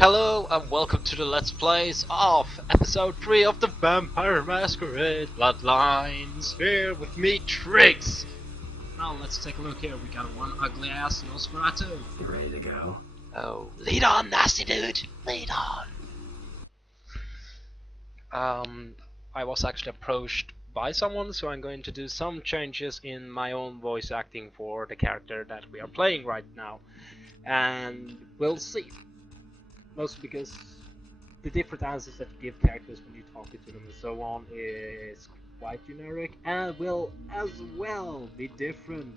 Hello and welcome to the Let's Plays of episode 3 of the Vampire Masquerade Bloodlines. Here with me, Triggs. Now let's take a look here. We got one ugly ass Nosferatu. You ready to go? Oh, lead on, nasty dude. Lead on. I was actually approached by someone, so I'm going to do some changes in my own voice acting for the character that we are playing right now, and we'll see. Mostly because the different answers that you give characters when you talk to them and so on is quite generic and will as well be different.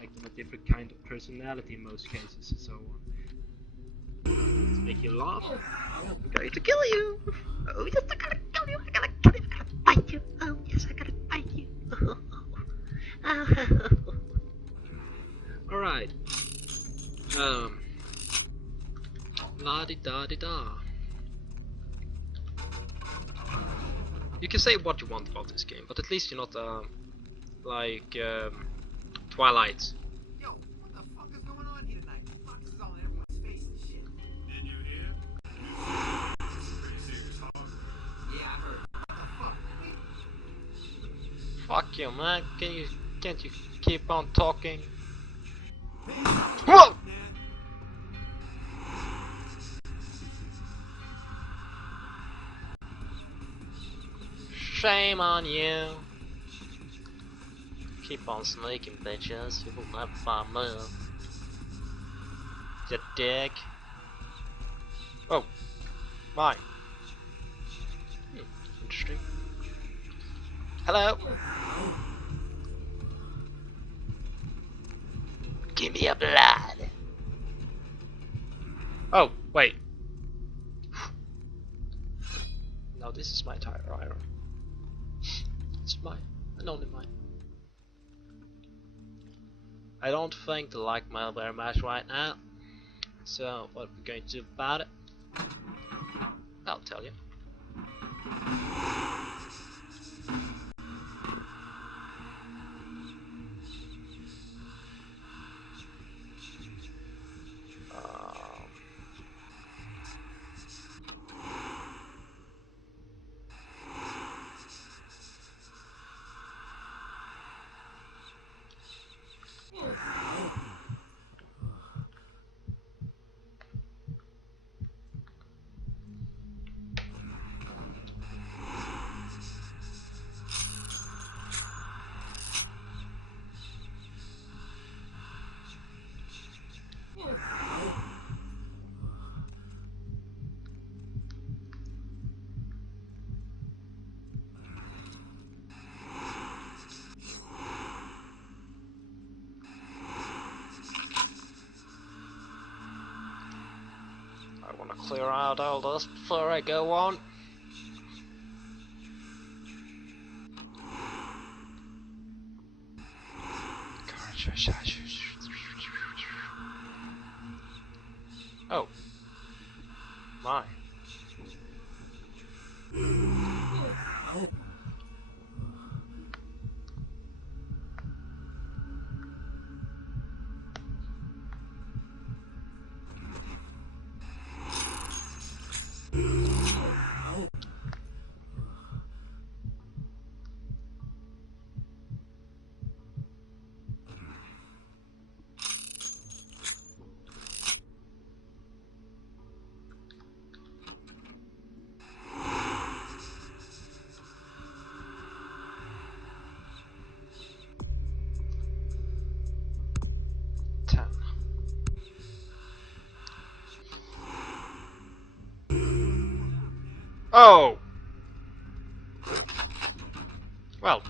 Make them a different kind of personality in most cases and so on. Let's make you laugh. I'm going to kill you! Oh yes, I gotta kill you! I gotta kill you! I gotta bite you! Oh yes, I gotta bite you! Alright. La-di-da-di-da. You can say what you want about this game, but at least you're not like Twilight. Yo, what the fuck is going on here tonight? The fox is all in everyone's face and shit. Did you hear? Pretty serious hog. Yeah, I heard. What the fuck? Fuck you, man. Can't you keep on talking? Whoa! Shame on you. Keep on sneaking, bitches. You will never find me. You dick. Oh, mine. Interesting. Hello. Give me your blood. Oh, wait. No, this is my tire iron. It's mine, and only mine. I don't think they like me very much right now. So what we're going to do about it, I'll tell you. I want to clear out all this before I go on. Oh, my. Oh! Well.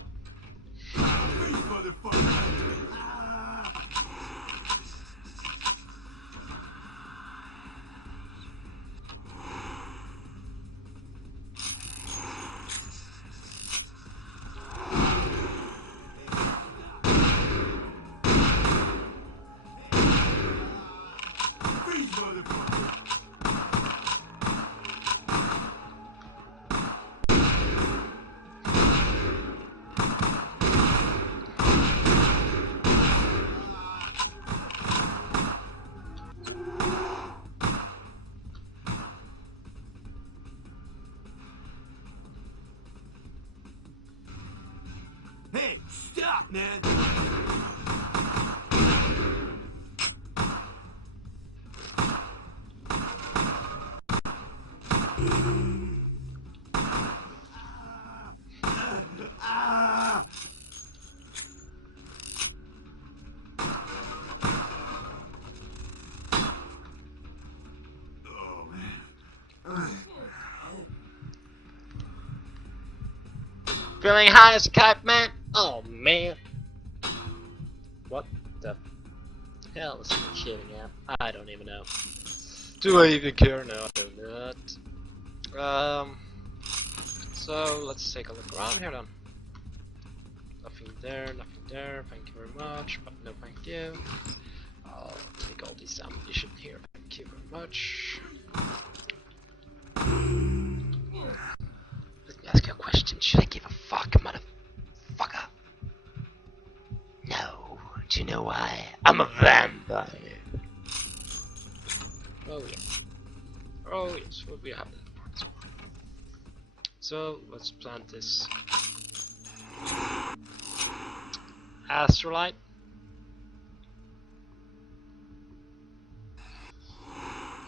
Stop, man! Oh, man. Feeling high as a kite, man? Oh, man. What the hell is he shooting at? I don't even know. Do I even care? No, I do not. So let's take a look around here then. Nothing there, nothing there. Thank you very much, but no thank you. I'll take all these ammunition here. Thank you very much. Let me ask you a question. Should I give a fuck, motherfucker? No. Do you know why? I'm a vampire. Oh yeah. Oh yes, what we have in the part as well. So let's plant this astrolite.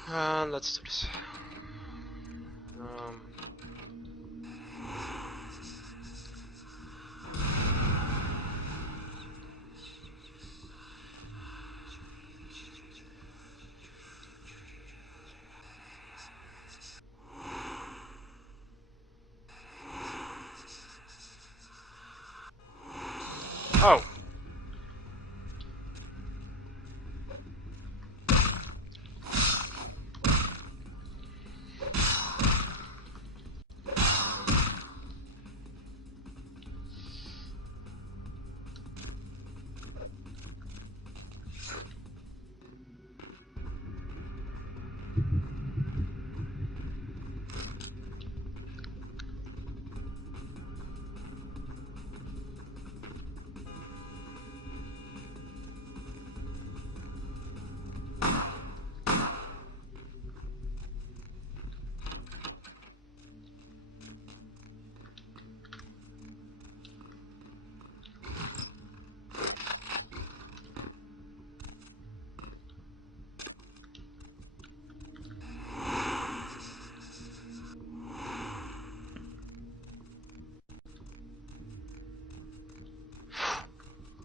And let's do this. Oh.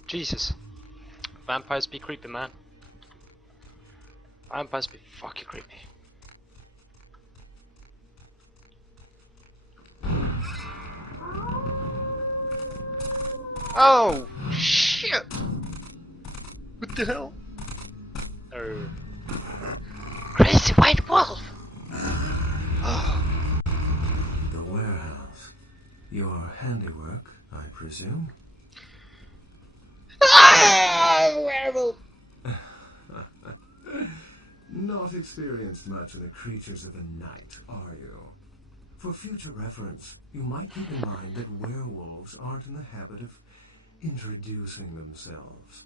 Jesus. Vampires be creepy, man. Vampires be fucking creepy. Oh shit! What the hell? Oh. Crazy white wolf! Oh. The warehouse. Your handiwork, I presume? Werewolf! Not experienced much in the creatures of the night, are you? For future reference, you might keep in mind that werewolves aren't in the habit of introducing themselves.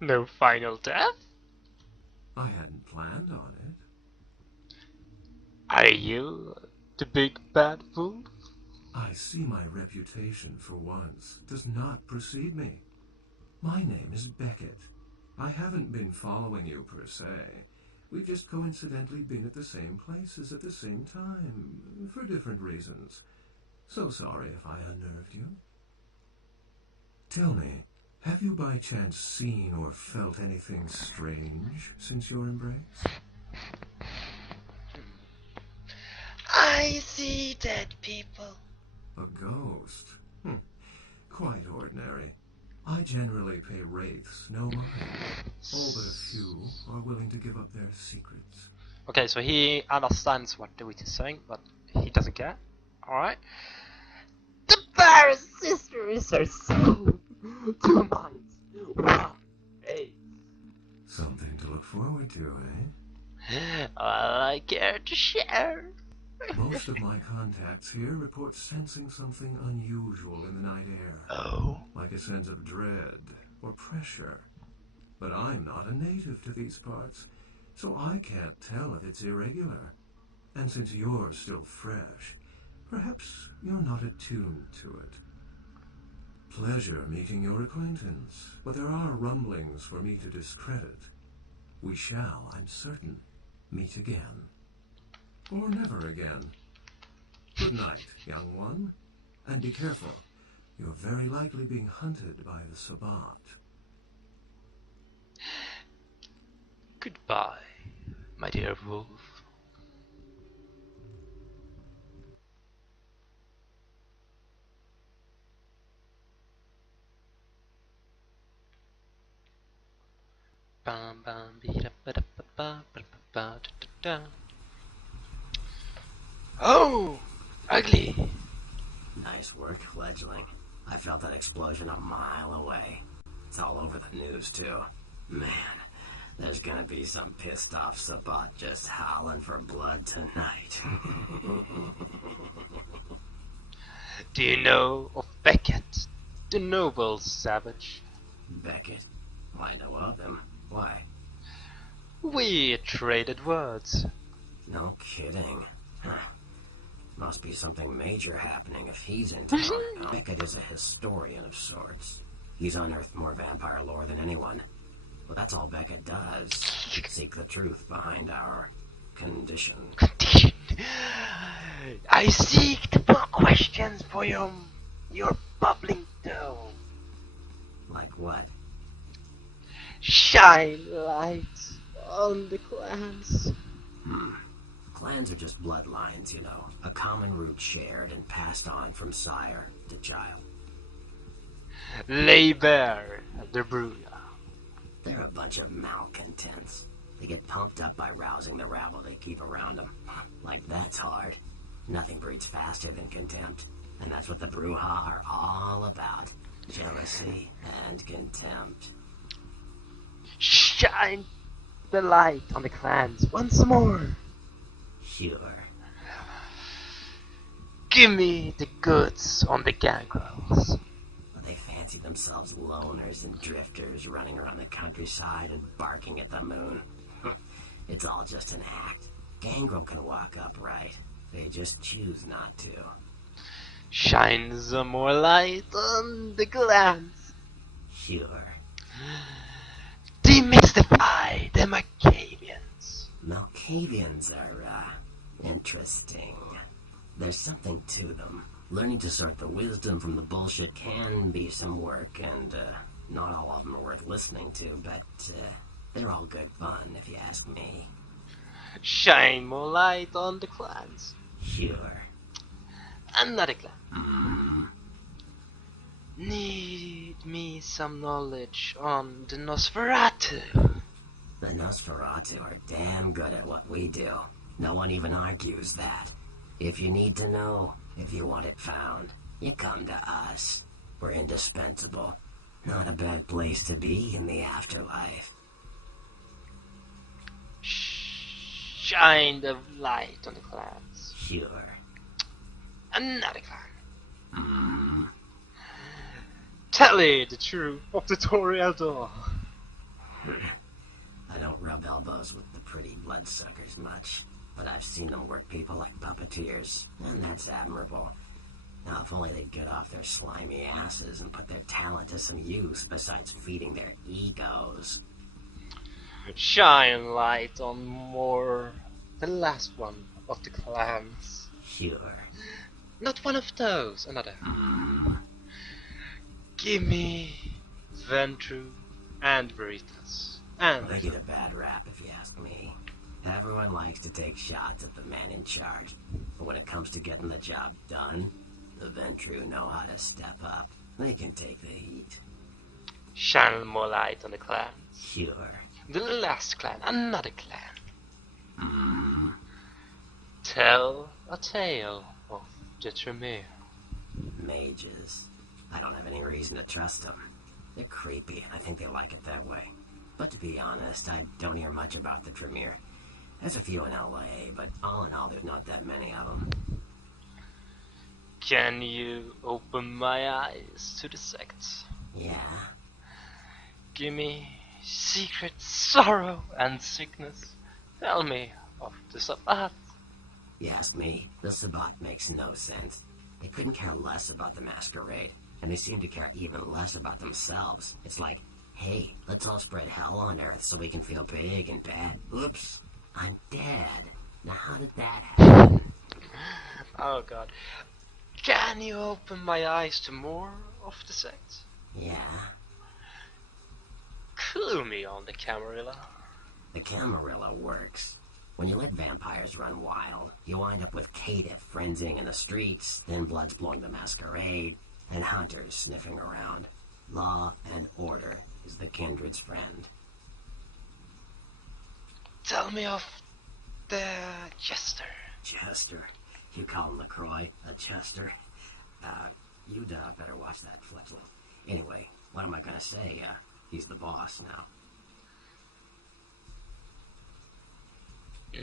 No final death? I hadn't planned on it. Are you the big bad wolf? I see my reputation, for once, does not precede me. My name is Beckett. I haven't been following you per se. We've just coincidentally been at the same places at the same time, for different reasons. So sorry if I unnerved you. Tell me, have you by chance seen or felt anything strange since your embrace? I see dead people. A ghost? Quite ordinary. I generally pay wraiths no mind. All but a few are willing to give up their secrets. Okay, so he understands what the witch is saying, but he doesn't care. Alright. The Paris sisters are so 2 months. Wow. Hey. Something to look forward to, eh? All I care to share. Most of my contacts here report sensing something unusual in the night air. Oh. Like a sense of dread or pressure. But I'm not a native to these parts, so I can't tell if it's irregular. And since you're still fresh, perhaps you're not attuned to it. Pleasure meeting your acquaintance, but there are rumblings for me to discredit. We shall, I'm certain, meet again. Or never again. Good night, young one. And be careful. You're very likely being hunted by the Sabbat. Goodbye, my dear wolf. Bam bam bida bada ba ba ba ba da da da. Oh, ugly. Nice work, fledgling. I felt that explosion a mile away. It's all over the news, too. Man, there's gonna be some pissed off Sabbat just howling for blood tonight. Do you know of Beckett, the noble savage? Beckett? I know of him. Why? We traded words. No kidding. Huh. Must be something major happening if he's in town. Beckett is a historian of sorts. He's unearthed more vampire lore than anyone. Well, that's all Beckett does. Seek the truth behind our condition. I seek the full questions for your bubbling dome. Like what? Shine light on the clans. Clans are just bloodlines, you know. A common root shared and passed on from sire to child. Lay bare the Bruja. They're a bunch of malcontents. They get pumped up by rousing the rabble they keep around them. Like that's hard. Nothing breeds faster than contempt. And that's what the Bruja are all about. Jealousy and contempt. Shine the light on the clans once more. Sure. Give me the goods on the gangrels. They fancy themselves loners and drifters running around the countryside and barking at the moon. It's all just an act. Gangrel can walk upright. They just choose not to. Shine some more light on the clans. Sure. Demystify the Malkavians. Malkavians are, interesting. There's something to them. Learning to sort the wisdom from the bullshit can be some work, and, not all of them are worth listening to, but, they're all good fun, if you ask me. Shine more light on the clans. Sure. Another clan. Need me some knowledge on the Nosferatu. The Nosferatu are damn good at what we do. No one even argues that. If you need to know, if you want it found, you come to us. We're indispensable. Not a bad place to be in the afterlife. Shine the light on the clans. Sure. Another clan. Tell it the truth of the Toreador. I don't rub elbows with the pretty bloodsuckers much, but I've seen them work people like puppeteers, and that's admirable. Now, if only they'd get off their slimy asses and put their talent to some use besides feeding their egos. Shine light on more the last one of the clans. Sure. Not one of those, another. Give me Ventru and Veritas. And They get a bad rap if you ask me. Everyone likes to take shots at the man in charge, but when it comes to getting the job done, the Ventru know how to step up. They can take the heat. shine more light on the clans. Sure. The last clan, another clan. Tell a tale of the Tremere. Mages. I don't have any reason to trust them. They're creepy, and I think they like it that way. But to be honest, I don't hear much about the Tremere. There's a few in LA, but all in all, there's not that many of them. Can you open my eyes to the sects? Yeah? Give me secret sorrow and sickness. Tell me of the Sabbath. You ask me, the Sabbat makes no sense. They couldn't care less about the Masquerade. and they seem to care even less about themselves. It's like, hey, let's all spread hell on Earth so we can feel big and bad. Oops, I'm dead. Now how did that happen? Oh god. Can you open my eyes to more of the sex? Yeah, Clue me on the Camarilla. the Camarilla works. When you let vampires run wild, you wind up with caitiff frenzying in the streets, then bloods blowing the Masquerade, and hunters sniffing around. Law and order is the kindred's friend. Tell me of the Jester. Chester. You call him LaCroix a Chester? You'd better watch that, Fletchling. Anyway, what am I gonna say? He's the boss now.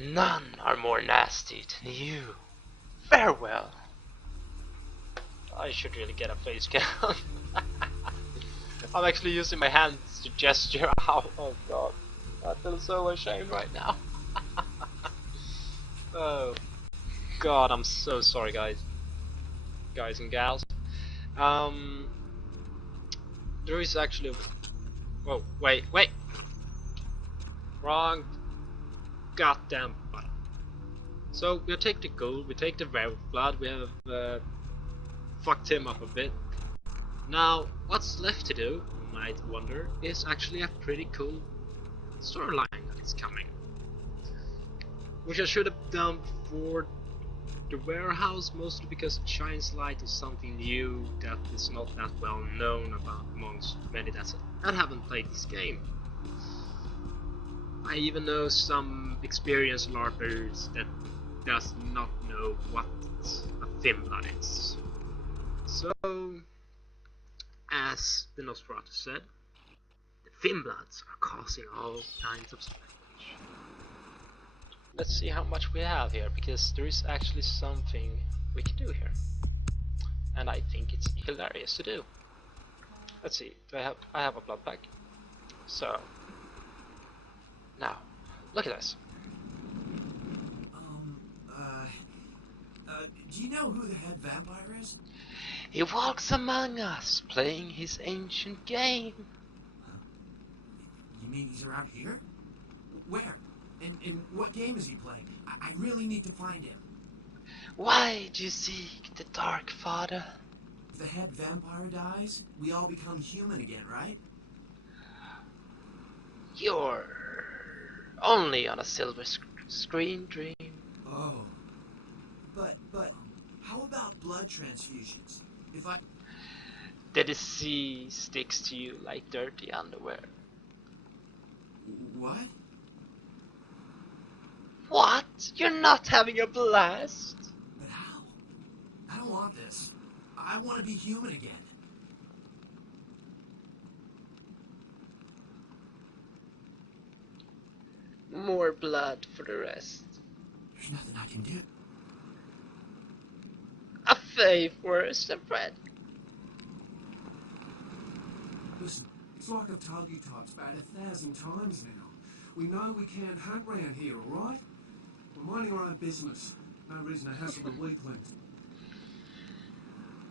None are more nasty than you. Farewell. I should really get a face cam. I'm actually using my hands to gesture out. Oh god. I feel so ashamed right now. Oh god, I'm so sorry guys. Guys and gals. There is actually... Whoa, wait. Wrong goddamn button. So we'll take the gold, we take the werewolf blood, we have fucked him up a bit. Now, what's left to do, you might wonder, is actually a pretty cool storyline that is coming. Which I should have done before the warehouse, mostly because it shines light on something new that is not that well known about amongst many that haven't played this game. I even know some experienced LARPers that does not know what a thin blood is. So, as the Nosferatu said, the thin bloods are causing all kinds of speculation. Let's see how much we have here, because there is actually something we can do here, and I think it's hilarious to do. Let's see. I have a blood pack. So now, look at this. Do you know who the head vampire is? He walks among us, playing his ancient game. You mean he's around here? Where? And what game is he playing? I really need to find him. Why do you seek the Dark Father? If the head vampire dies, we all become human again, right? You're only on a silver screen dream. Oh. But, how about blood transfusions? If I... The disease sticks to you like dirty underwear. What? What? You're not having a blast? But how? I don't want this. I want to be human again. More blood for the rest. There's nothing I can do. A faith worse than bread. Listen, it's like I've told you types about 1,000 times now. We know we can't hunt round here, alright? We're minding our own business. No reason to hassle the weaklings.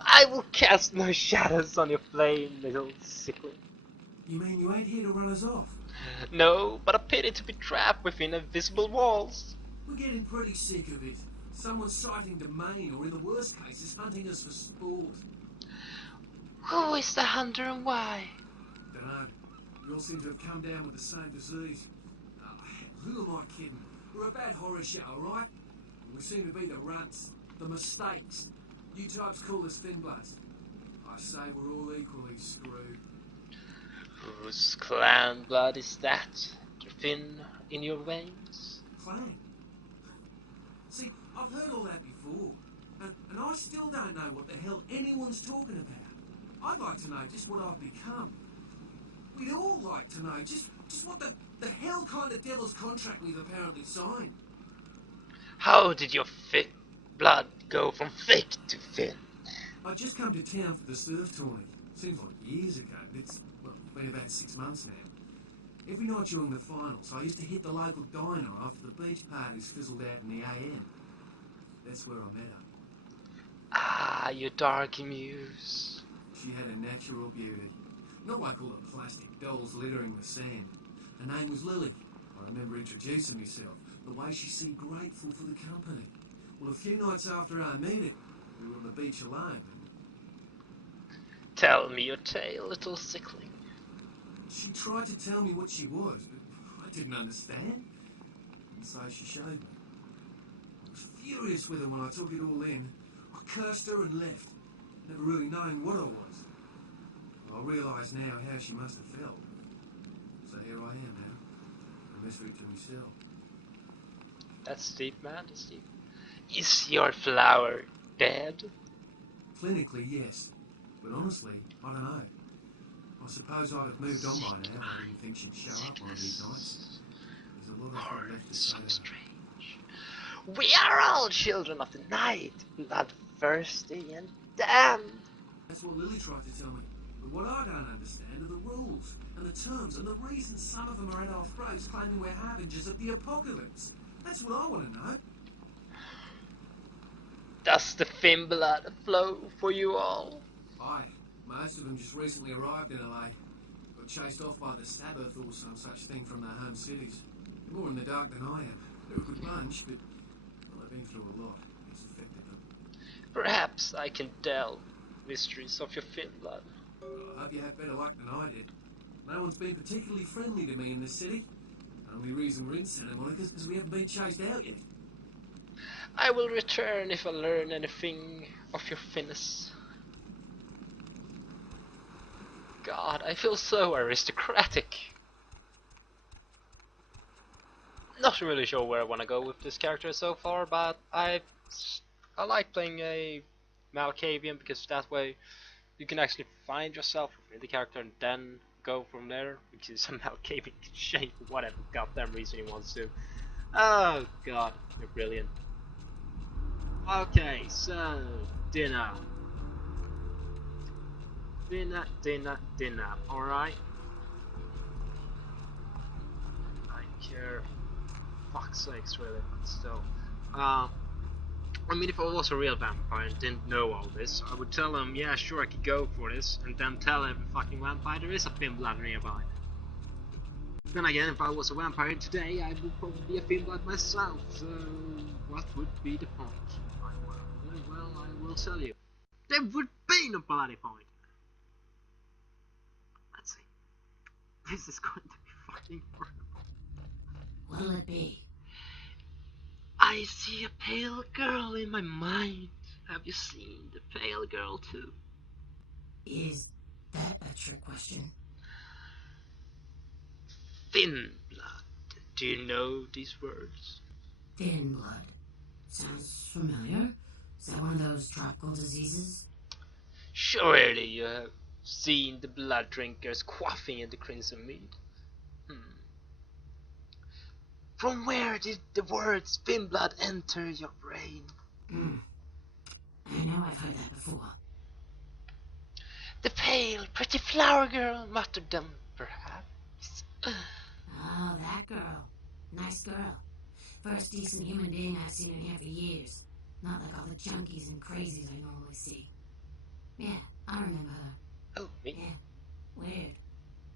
I will cast no shadows on your flame, little sickle. You mean you ain't here to run us off? No, but a pity to be trapped within invisible walls. We're getting pretty sick of it. Someone's sighting domain, or in the worst cases, hunting us for sport. Who is the hunter and why? Dunno. We all seem to have come down with the same disease. Who am I kidding? We're a bad horror show, alright? We seem to be the runts, the mistakes. You types call us thin bloods. I say we're all equally screwed. Whose clan blood is that? Thin in your veins? Clan. See, I've heard all that before, and I still don't know what the hell anyone's talking about. I'd like to know just what I've become. We'd all like to know just what the hell kind of devil's contract we've apparently signed. How did your thick blood go from thick to thin? I just come to town for the surf tournament. Seems like years ago, but it's, well, been about 6 months now. Every night during the finals, I used to hit the local diner after the beach parties fizzled out in the AM. That's where I met her. Ah, you dark muse. She had a natural beauty. Not like all the plastic dolls littering the sand. Her name was Lily. I remember introducing myself. The way she seemed grateful for the company. Well, a few nights after our meeting, we were on the beach alone. Tell me your tale, little sickling. She tried to tell me what she was, but I didn't understand. And so she showed me. I was furious with her when I took it all in. I cursed her and left, never really knowing what I was. I realise now how she must have felt. So here I am now, a mystery to myself. That's steep, man. That's steep. Is your flower dead? Clinically, yes. But honestly, I don't know. I suppose I'd have moved on by now. I didn't think she'd show up one of these nights. There's a lot of her left to say. Strange. We are all children of the night, bloodthirsty and damned. That's what Lily tried to tell me. But what I don't understand are the rules and the terms and the reasons some of them are at our throats claiming we're harbingers of the apocalypse. That's what I want to know. Does the thin blood flow for you all? Aye, most of them just recently arrived in LA. Got chased off by the Sabbath or some such thing from their home cities. They're more in the dark than I am. They're a good bunch, but well, they've been through a lot. It's affected them. Perhaps I can delve mysteries of your thin blood. I hope you have better luck than I did. No one's been particularly friendly to me in this city. Only reason we're in Santa Monica is because we haven't been chased out yet. I will return if I learn anything of your thinness. God, I feel so aristocratic. Not really sure where I want to go with this character so far, but I like playing a Malkavian because that way you can actually find yourself in the character and then go from there, because a Malkavian can change for whatever goddamn reason he wants to. Oh god, you're brilliant. Okay, so dinner. Dinner, alright? I care. Fuck's sakes, really, but still. I mean, if I was a real vampire and didn't know all this, I would tell him, yeah, sure, I could go for this, and then tell every fucking vampire there is a thin blood nearby. Then again, if I was a vampire today, I would probably be a thin blood myself, so what would be the point? Well, I will tell you. There would be no bloody point. Let's see. This is going to be fucking horrible. What'll it be? I see a pale girl in my mind. Have you seen the pale girl too? Is that a trick question? Thin blood. Do you know these words? Thin blood. Sounds familiar. Is that one of those tropical diseases? Surely you have seen the blood drinkers quaffing in the crimson mead. From where did the words thin blood enter your brain? I know I've heard that before. The pale, pretty flower girl muttered them, perhaps. Oh, that girl. Nice girl. First decent human being I've seen in here for years. Not like all the junkies and crazies I normally see. Yeah, I remember her. Oh, me? Yeah, weird.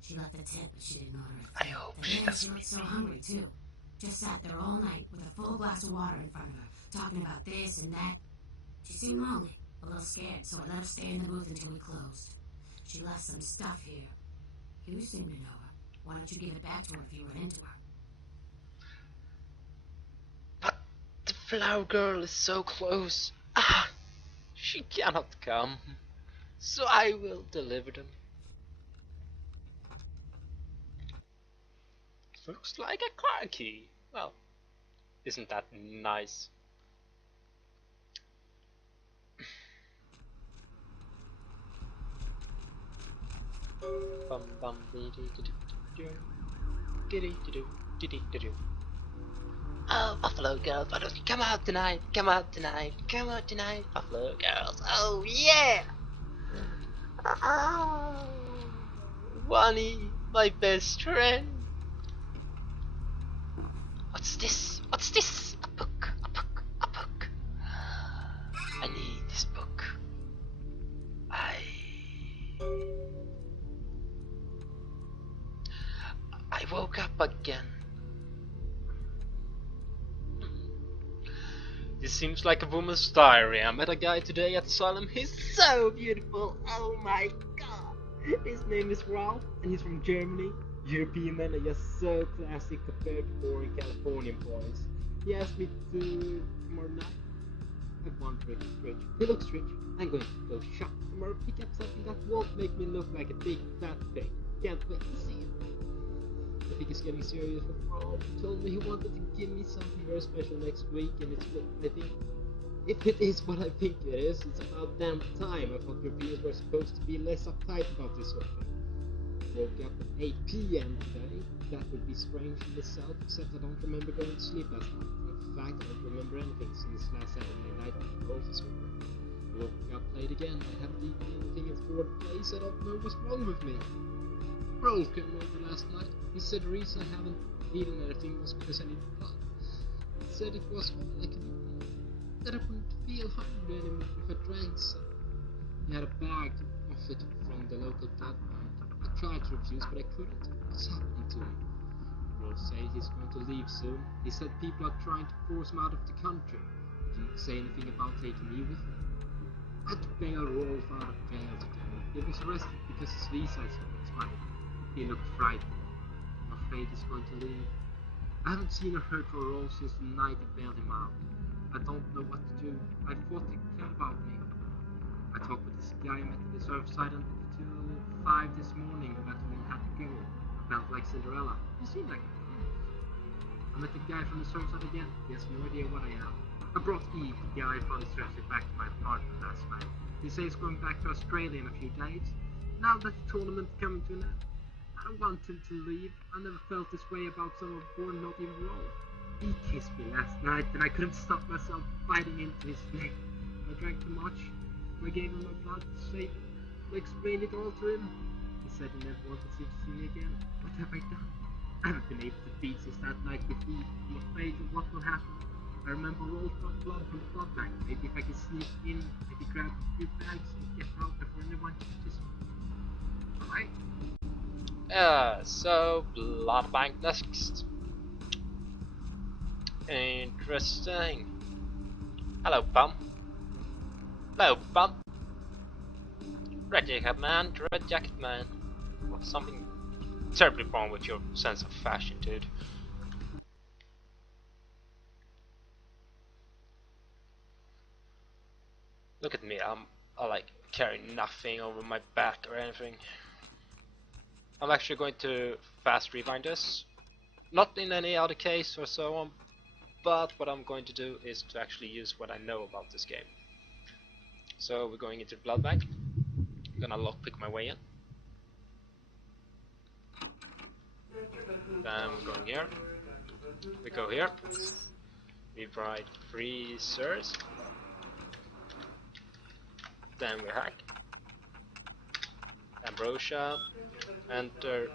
She left a tip, but she didn't order it. I hope she She doesn't. looked so hungry, too. Just sat there all night with a full glass of water in front of her, talking about this and that. She seemed lonely, a little scared, so I let her stay in the booth until we closed. She left some stuff here. You seem to know her. Why don't you give it back to her if you run into her? But the flower girl is so close. Ah, she cannot come. So I will deliver them. Looks like a car key. Well, isn't that nice? Bum bum dee dee dee dee dee dee dee dee dee dee. Oh, Buffalo Girls, why don't you come out tonight? Come out tonight. Come out tonight, Buffalo Girls. Oh yeah! Oh, Bonnie, my best friend. What's this? What's this? A book, a book, a book. I need this book. I I woke up again. This seems like a woman's diary. I met a guy today at Asylum. He's so beautiful. Oh my god. His name is Ralph and he's from Germany. European men are just so classic compared to boring Californian boys. He asked me to tomorrow night. I wonder if he's rich. He looks rich. I'm going to go shop tomorrow, pick up something that won't make me look like a big fat pig. Can't wait to see it. I think he's getting serious with Rob. He told me he wanted to give me something very special next week, and it's what I think. If it is what I think it is, it's about damn time. I thought Europeans were supposed to be less uptight about this sort of thing. Woke up at 8 p.m. today. That would be strange in itself, except I don't remember going to sleep last night. In fact, I don't remember anything since last Saturday night when the office was over. I woke up late again. I haven't eaten anything in 4 days. I don't know what's wrong with me. Rolf came over last night. He said the reason I haven't eaten anything was because I needed blood. He said it was all I could eat. That I wouldn't feel hungry anymore if I drank some. He had a bag of it from the local blood bank. I tried to refuse, but I couldn't. What's happening to him? Rolf said he's going to leave soon. He said people are trying to force him out of the country. He didn't say anything about taking me with him. I had to bail Rolf out of jail today. He was arrested because his visa expired. He looked frightened. I'm afraid he's going to leave. I haven't seen or heard from Rolf since the night I bailed him out. I don't know what to do. I thought he cared about me. I talked with this guy I met at the Surfside until 5 this morning that we had to go. I felt like Cinderella. He seemed like a friend. I met the guy from the Surfside again. He has no idea what I am. I brought Eve, the guy from the Surfside, back to my apartment last night. He says he's going back to Australia in a few days. Now that the tournament's coming to an end, I don't want him to leave. I never felt this way about someone born not even Rolf. He kissed me last night and I couldn't stop myself biting into his neck. I drank too much. I gave him my blood to save him. I explained it all to him. He said he never wanted to see me again. What have I done? I haven't been able to feed since that night with Eve. I'm afraid of what will happen. I remember Rolf got blood from the blood bank. Maybe if I could sneak in, maybe grab a few bags and get out before anyone catches me. Alright? So blood bank next. Interesting. Hello, bum. Hello, bum. Red jacket man, red jacket man. Well, something terribly wrong with your sense of fashion, dude. Look at me, I like carry nothing over my back or anything. I'm actually going to fast rewind this. Not in any other case or so on, but what I'm going to do is to actually use what I know about this game. So we're going into the blood bank. I'm gonna lockpick my way in. Then we're going here. We go here. We write freezers. Then we hack. Ambrosia. Enter.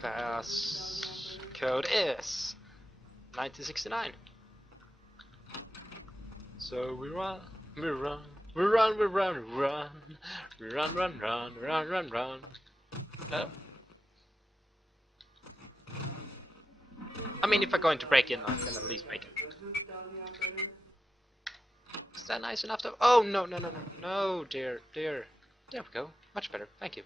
Pass code is 1969. So we run, we run, we run, we run, we run, we run, run, run, run, run, run. I mean, if I'm going to break in, I can at least make it. Is that nice enough to? Oh no, no, no, no, no, dear, dear. There we go. Much better. Thank you.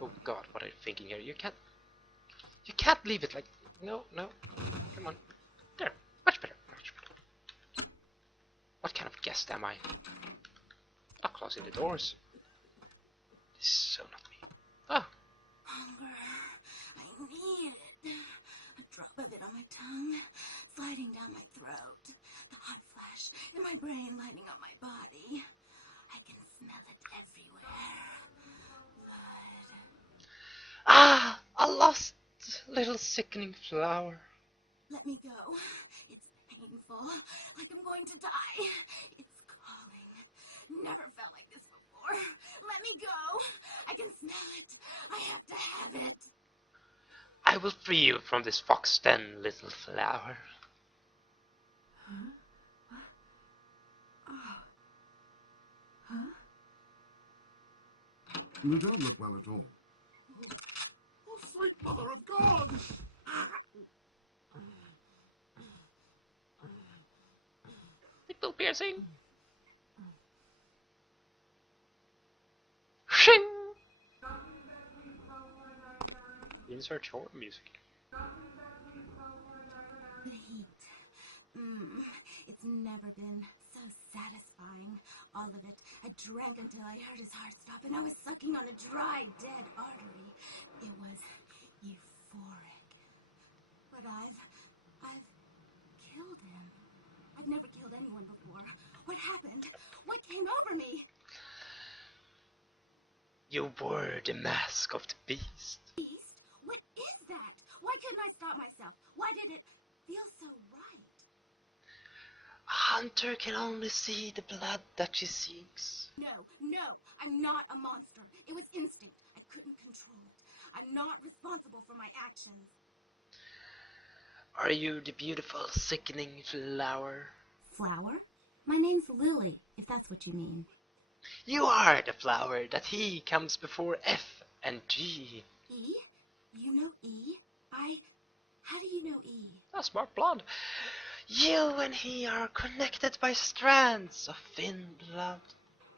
Oh God, what are you thinking here? You can't leave it like. No, no. Come on. There. Much better. Much better. What kind of guest am I? Not closing the doors. This is so not me. Oh. Hunger. I need it. A drop of it on my tongue, sliding down my throat. The hot flash in my brain lighting up my body. I can smell it everywhere. Blood. Ah! A lost little sickening flower. Let me go. It's painful, like I'm going to die. It's calling. Never felt like this before. Let me go. I can smell it. I have to have it. I will free you from this fox den, little flower. Huh? What? Oh. Huh? You don't look well at all. Oh, sweet mother of God! piercing. Shing! Insert horror music. The heat. It's never been so satisfying. All of it. I drank until I heard his heart stop, and I was sucking on a dry, dead artery. It was euphoric. But I've killed him. I've never killed anyone before. What happened? What came over me? You were the mask of the beast. Beast? What is that? Why couldn't I stop myself? Why did it feel so right? A hunter can only see the blood that she seeks. No, I'm not a monster. It was instinct. I couldn't control it. I'm not responsible for my actions. Are you the beautiful, sickening flower? Flower? My name's Lily, if that's what you mean. You are the flower that he comes before F and G. E? You know E? How do you know E? That's Mark Blood. You and he are connected by strands of thin blood.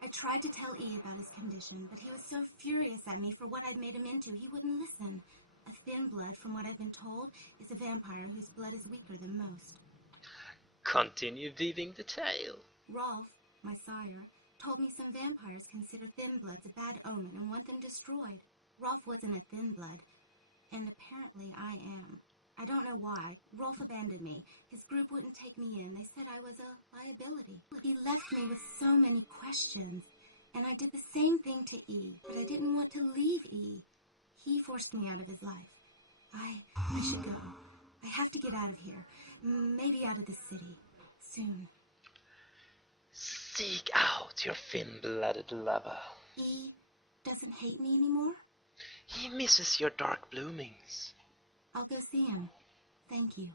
I tried to tell E about his condition, but he was so furious at me for what I'd made him into, he wouldn't listen. A thin blood, from what I've been told, is a vampire whose blood is weaker than most. Continue weaving the tale. Rolf, my sire, told me some vampires consider thin bloods a bad omen and want them destroyed. Rolf wasn't a thin blood, and apparently I am. I don't know why. Rolf abandoned me. His group wouldn't take me in. They said I was a liability. He left me with so many questions, and I did the same thing to E, but I didn't want to leave E. He forced me out of his life. I should go. I have to get out of here. Maybe out of the city. Soon. Seek out your thin-blooded lover. E doesn't hate me anymore? He misses your dark bloomings. I'll go see him. Thank you.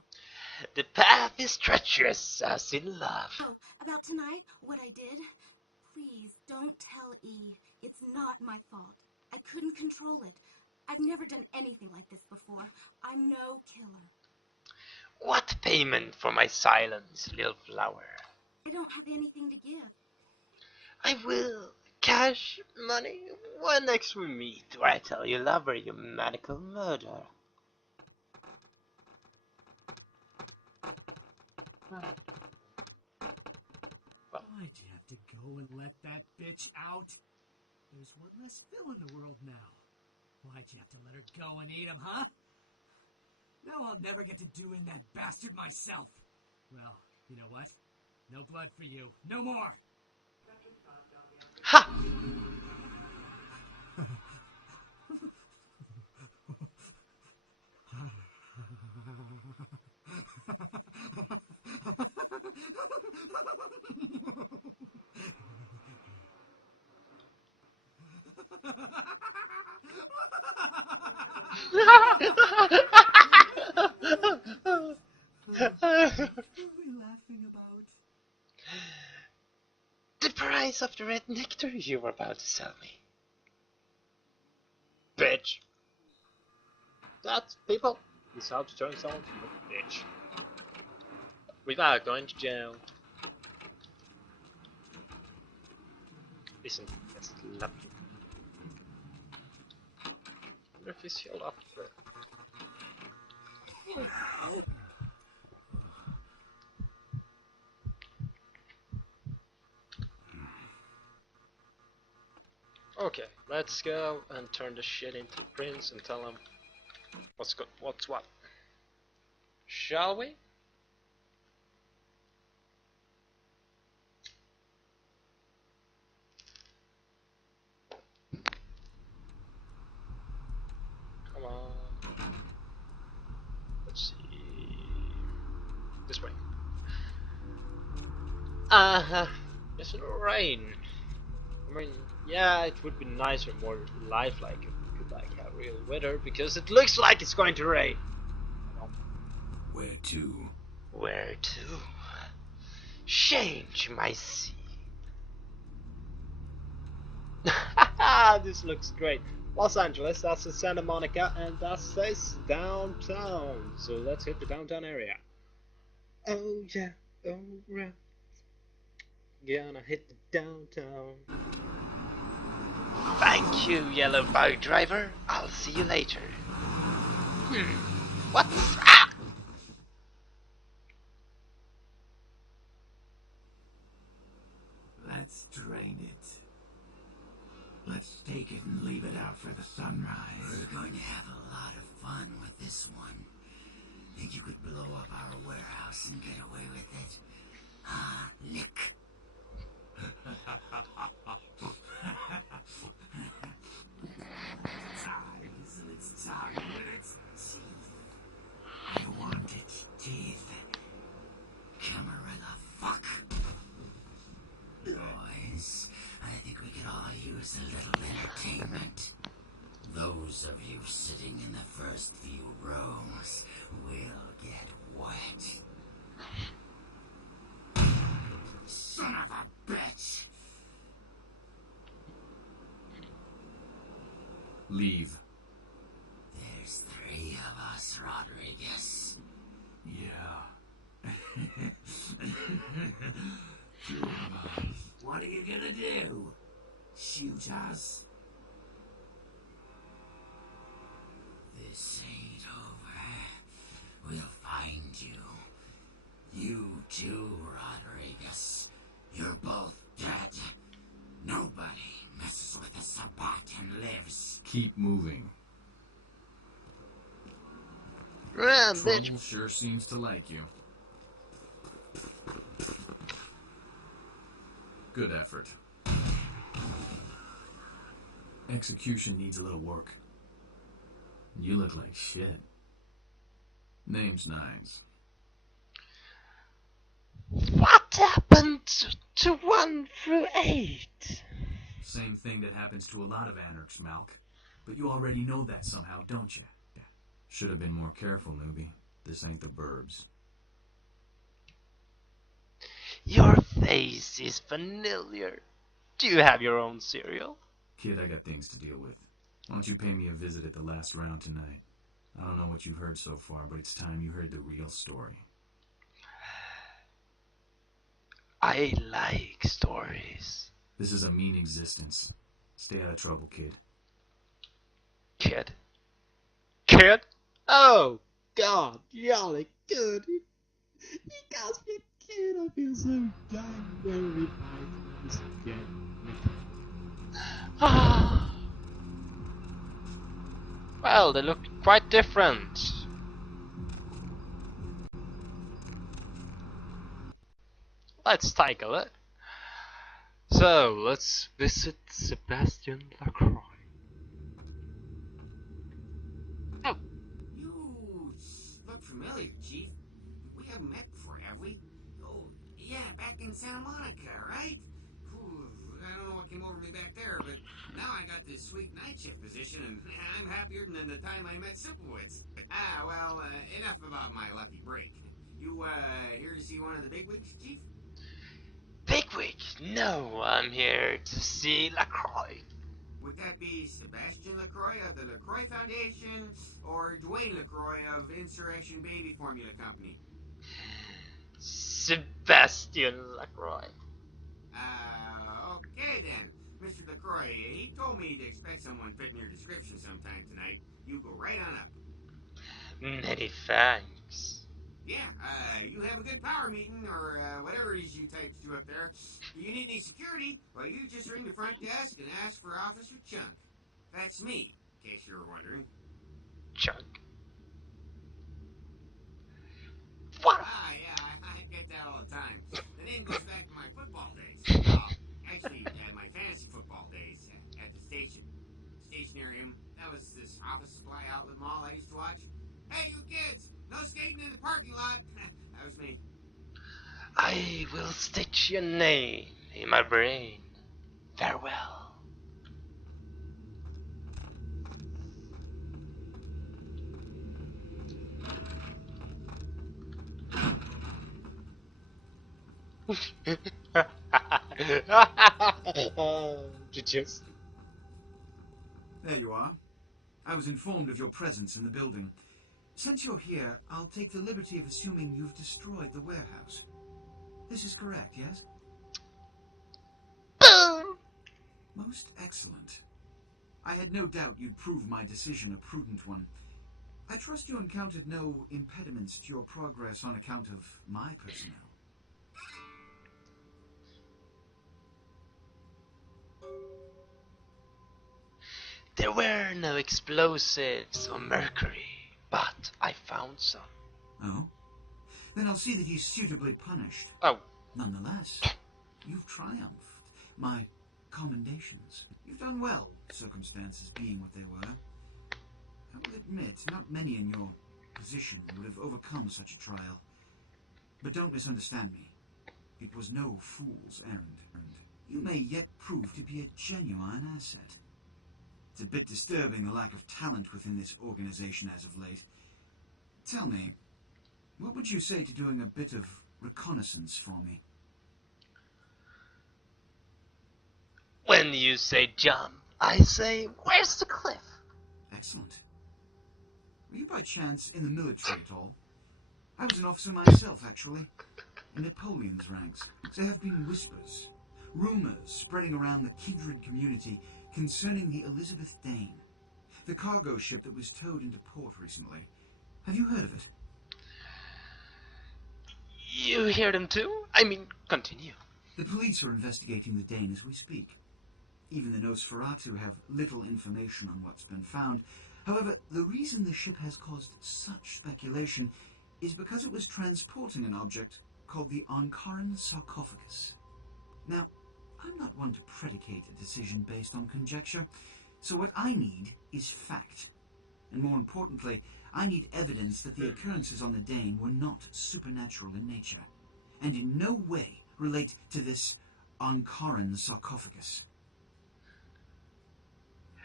The path is treacherous as in love. Oh, about tonight, what I did? Please, don't tell E. It's not my fault. I couldn't control it. I've never done anything like this before. I'm no killer. What payment for my silence, little flower? I don't have anything to give. I will. Cash, money. When next we meet, do I tell your lover you maniacal murder? Why'd you have to go and let that bitch out? There's one less Phil in the world now. Why'd you have to let her go and eat him, huh? Now I'll never get to do in that bastard myself. Well, you know what? No blood for you. No more! Ha! What are we laughing about? The price of the red nectar you were about to sell me. Bitch. That's people. Is how to turn someone into a bitch. Without going to jail. Isn't just lovely. I wonder if he's healed up for it. Okay, let's go and turn the shit into the prince and tell him what's what. Shall we? Come on. Let's see. This way. It's rain. I mean, yeah, it would be nicer, more lifelike if we could like have real weather, because it looks like it's going to rain. Where to? Where to? Change my sea. This looks great. Los Angeles, that's in Santa Monica, and that says downtown. So let's hit the downtown area. Oh yeah, oh right. Gonna hit the downtown. Thank you, yellow bug driver. I'll see you later. What's... Ah! Let's drain it. Let's take it and leave it out for the sunrise. We're going to have a lot of fun with this one. Think you could blow up our warehouse and get away with it? Ah, lick. Its tongue with its teeth. I want its teeth. Camarilla fuck. Boys, I think we could all use a little entertainment. Those of you sitting in the first few rows will get wet. Son of a bitch! Leave. There's 3 of us, Rodriguez. Yeah. 2 of us. What are you gonna do? Shoot us? This ain't over. We'll find you. You too, Rodriguez. You're both dead. Nobody messes with a Sabat and lives. Keep moving. Run, bitch. Trouble sure seems to like you. Good effort. Execution needs a little work. You look like shit. Name's Nines. What happened to 1 through 8? Same thing that happens to a lot of anarchs, Malk. But you already know that somehow, don't you? Should have been more careful, newbie. This ain't the burbs. Your face is familiar. Do you have your own cereal? Kid, I got things to deal with. Why don't you pay me a visit at the last round tonight? I don't know what you've heard so far, but it's time you heard the real story. I like stories. This is a mean existence. Stay out of trouble, kid. Kid? Kid? Oh God, Jolly good. He calls me kid. I feel so damn very bad. This kid. Well, they look quite different. Let's take a look. So let's visit Sebastian Lacroix. You look familiar, Chief. We haven't met before, have we? Oh, yeah, back in Santa Monica, right? Whew, I don't know what came over me back there, but now I got this sweet night shift position, and I'm happier than the time I met Sipowicz. Well, enough about my lucky break. You, here to see one of the bigwigs, Chief? Bigwig? No, I'm here to see Lacroix. Would that be Sebastian Lacroix of the Lacroix Foundation, or Dwayne Lacroix of Insurrection Baby Formula Company? Sebastian Lacroix. Okay then. Mr. Lacroix, he told me to expect someone fitting your description sometime tonight. You go right on up. Many thanks. Yeah, you have a good power meeting, or whatever it is you types do up there. Do you need any security? Well, you just ring the front desk and ask for Officer Chunk. That's me, in case you were wondering. Chunk. What? Yeah, I get that all the time. The name goes back to my football days. Well, actually, my fantasy football days at the station. Stationarium. That was this office supply outlet mall I used to watch. Hey, you kids! No skating in the parking lot! That was me. I will stitch your name in my brain. Farewell. Just There you are. I was informed of your presence in the building. Since you're here, I'll take the liberty of assuming you've destroyed the warehouse. This is correct, yes? Most excellent. I had no doubt you'd prove my decision a prudent one. I trust you encountered no impediments to your progress on account of my personnel. There were no explosives or mercury, but I found some. Oh? Then I'll see that he's suitably punished. Oh. Nonetheless, you've triumphed. My commendations. You've done well, circumstances being what they were. I will admit, not many in your position would have overcome such a trial. But don't misunderstand me. It was no fool's errand. You may yet prove to be a genuine asset. It's a bit disturbing the lack of talent within this organization as of late. Tell me, what would you say to doing a bit of reconnaissance for me? When you say jump, I say, where's the cliff? Excellent. Were you by chance in the military at all? I was an officer myself, actually, in Napoleon's ranks. There have been whispers, rumors spreading around the kindred community concerning the Elizabeth Dane, the cargo ship that was towed into port recently. Have you heard of it? You hear them too? I mean, continue. The police are investigating the Dane as we speak. Even the Nosferatu have little information on what's been found. However, the reason the ship has caused such speculation is because it was transporting an object called the Ankaran sarcophagus. Now, I'm not one to predicate a decision based on conjecture, so what I need is fact. And more importantly, I need evidence that the occurrences on the Dane were not supernatural in nature, and in no way relate to this Ankaran sarcophagus.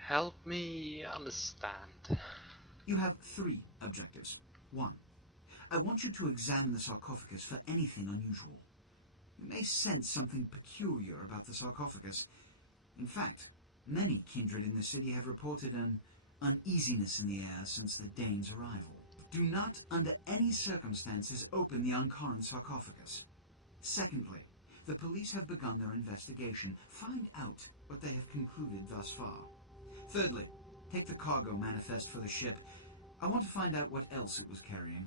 Help me understand. You have 3 objectives. 1. I want you to examine the sarcophagus for anything unusual. You may sense something peculiar about the sarcophagus. In fact, many kindred in the city have reported an uneasiness in the air since the Dane's arrival. Do not, under any circumstances, open the Ankaran sarcophagus. Secondly, the police have begun their investigation. Find out what they have concluded thus far. Thirdly, take the cargo manifest for the ship. I want to find out what else it was carrying.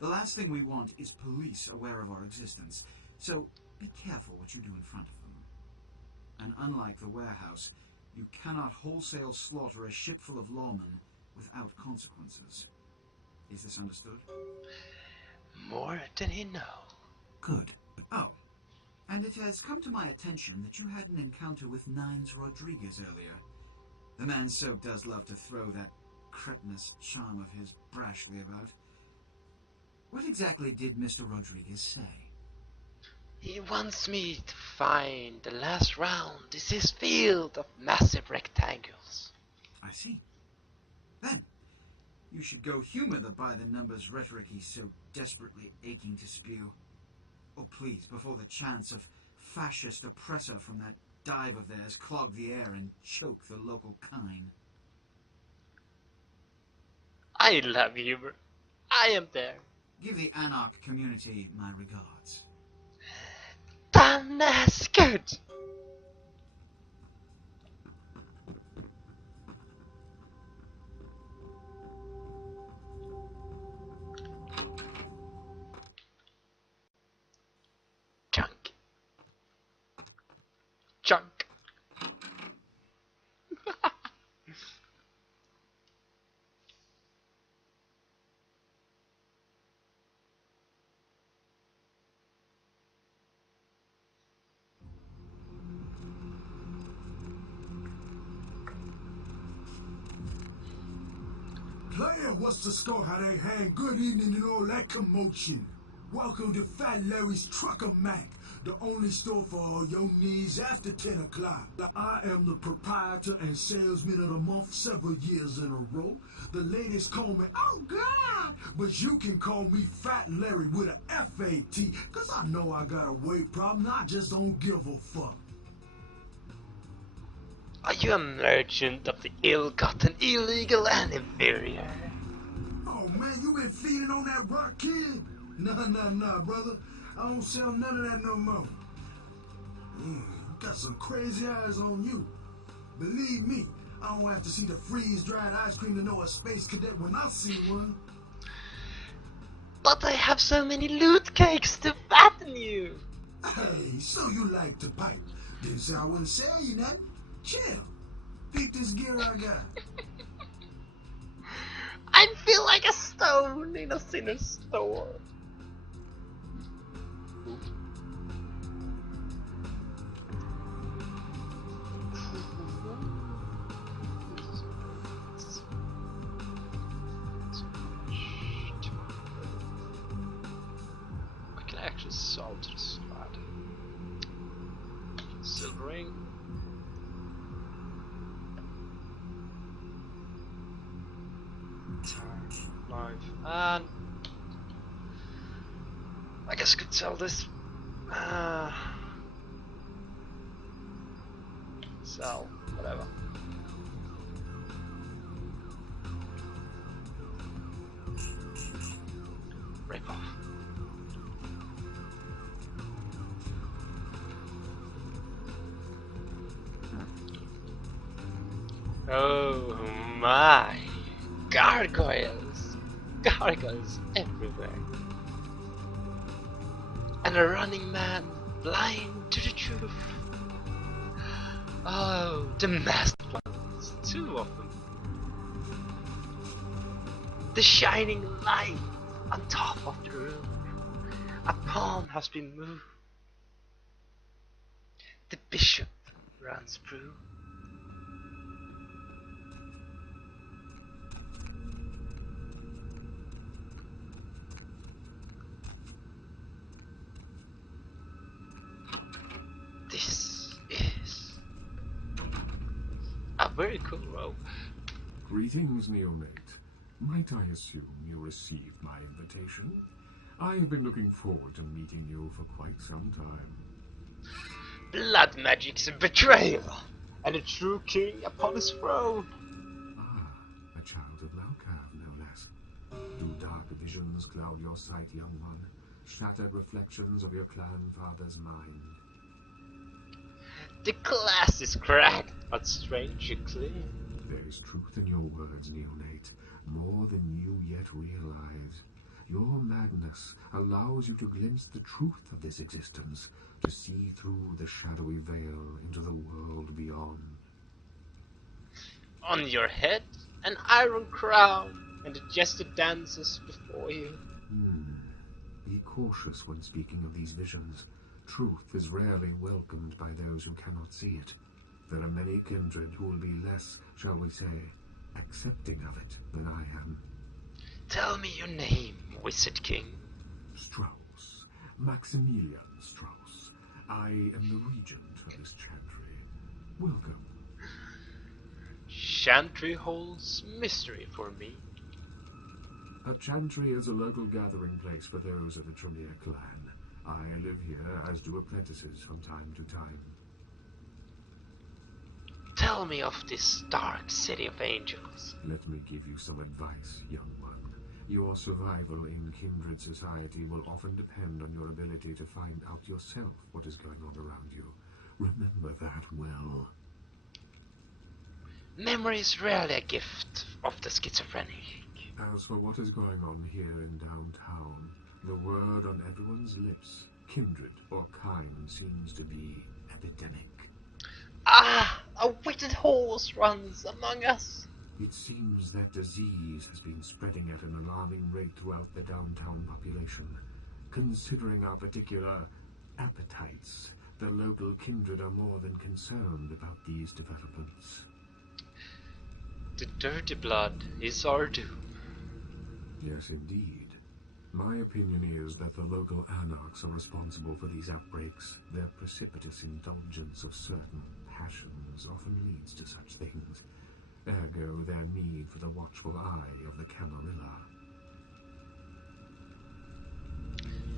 The last thing we want is police aware of our existence, so be careful what you do in front of them. And unlike the warehouse, you cannot wholesale slaughter a ship full of lawmen without consequences. Is this understood? More than you know. Good. Oh, and it has come to my attention that you had an encounter with Nines Rodriguez earlier. The man so does love to throw that cretinous charm of his brashly about. What exactly did Mr. Rodriguez say? He wants me to find the last round is his field of massive rectangles. I see. Then, you should go humor the by-the-numbers rhetoric he's so desperately aching to spew. Oh, please, before the chance of fascist oppressor from that dive of theirs clog the air and choke the local kine. I love humor. I am there. Give the Anarch community my regards. Damn, that's good. Chunk. Chunk. Player, what's the score? How they hang? Good evening and all that commotion. Welcome to Fat Larry's Trucker Mac, the only store for all your needs after 10 o'clock. I am the proprietor and salesman of the month several years in a row. The ladies call me, oh God, but you can call me Fat Larry with a F-A-T, cause I know I got a weight problem, I just don't give a fuck. Are you a merchant of the ill-gotten, illegal, and inferior? Oh man, you been feeding on that rock kid? Nah, brother. I don't sell none of that no more. Yeah, got some crazy eyes on you. Believe me, I don't have to see the freeze-dried ice cream to know a space cadet when I see one. But I have so many loot cakes to fatten you. Hey, so you like to pipe. Didn't say I wouldn't sell you nothing. Chill. Peep this gear I got. I feel like a stone in a sinner's store. I can actually sell to the side. Silver ring. Knife. And I guess I could sell this. Sell, whatever. Rip off. Oh my! Gargoyles! Gargoyles everywhere! And a running man, blind to the truth. Oh, the masked ones, 2 of them. The shining light on top of the roof. A pawn has been moved. The bishop runs through. This is a very cool robe. Greetings, neonate. Might I assume you received my invitation? I have been looking forward to meeting you for quite some time. Blood magic's a betrayal, and a true king upon his throne. Ah, a child of Malkav, no less. Do dark visions cloud your sight, young one? Shattered reflections of your clan father's mind? The glass is cracked, but strangely clear. There is truth in your words, neonate, more than you yet realize. Your madness allows you to glimpse the truth of this existence, to see through the shadowy veil into the world beyond. On your head, an iron crown, and the jester dances before you. Be cautious when speaking of these visions. Truth is rarely welcomed by those who cannot see it. There are many kindred who will be less, shall we say, accepting of it than I am. Tell me your name, Wizard King. Strauss. Maximilian Strauss. I am the regent of this chantry. Welcome. Chantry holds mystery for me. A chantry is a local gathering place for those of the Tremere clan. I live here, as do apprentices from time to time. Tell me of this dark city of angels. Let me give you some advice, young one. Your survival in kindred society will often depend on your ability to find out yourself what is going on around you. Remember that well. Memory is rarely a gift of the schizophrenic. As for what is going on here in downtown, the word on everyone's lips, kindred or kind, seems to be epidemic. Ah! A wicked horse runs among us! It seems that disease has been spreading at an alarming rate throughout the downtown population. Considering our particular appetites, the local kindred are more than concerned about these developments. The dirty blood is our doom. Yes, indeed. My opinion is that the local anarchs are responsible for these outbreaks. Their precipitous indulgence of certain passions often leads to such things. Ergo, their need for the watchful eye of the Camarilla.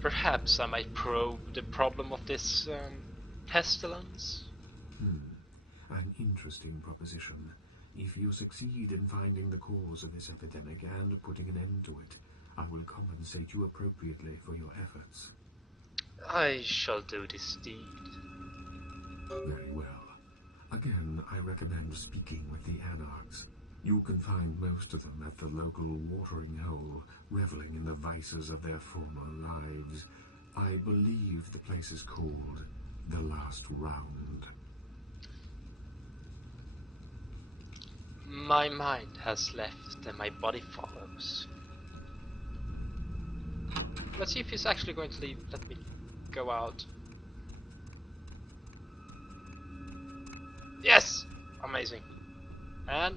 Perhaps I might probe the problem of this pestilence. An interesting proposition. If you succeed in finding the cause of this epidemic and putting an end to it, I will compensate you appropriately for your efforts. I shall do this deed. Very well. Again, I recommend speaking with the Anarchs. You can find most of them at the local watering hole, reveling in the vices of their former lives. I believe the place is called The Last Round. My mind has left and my body follows. Let's see if he's actually going to leave. Let me go out. Yes! Amazing. And...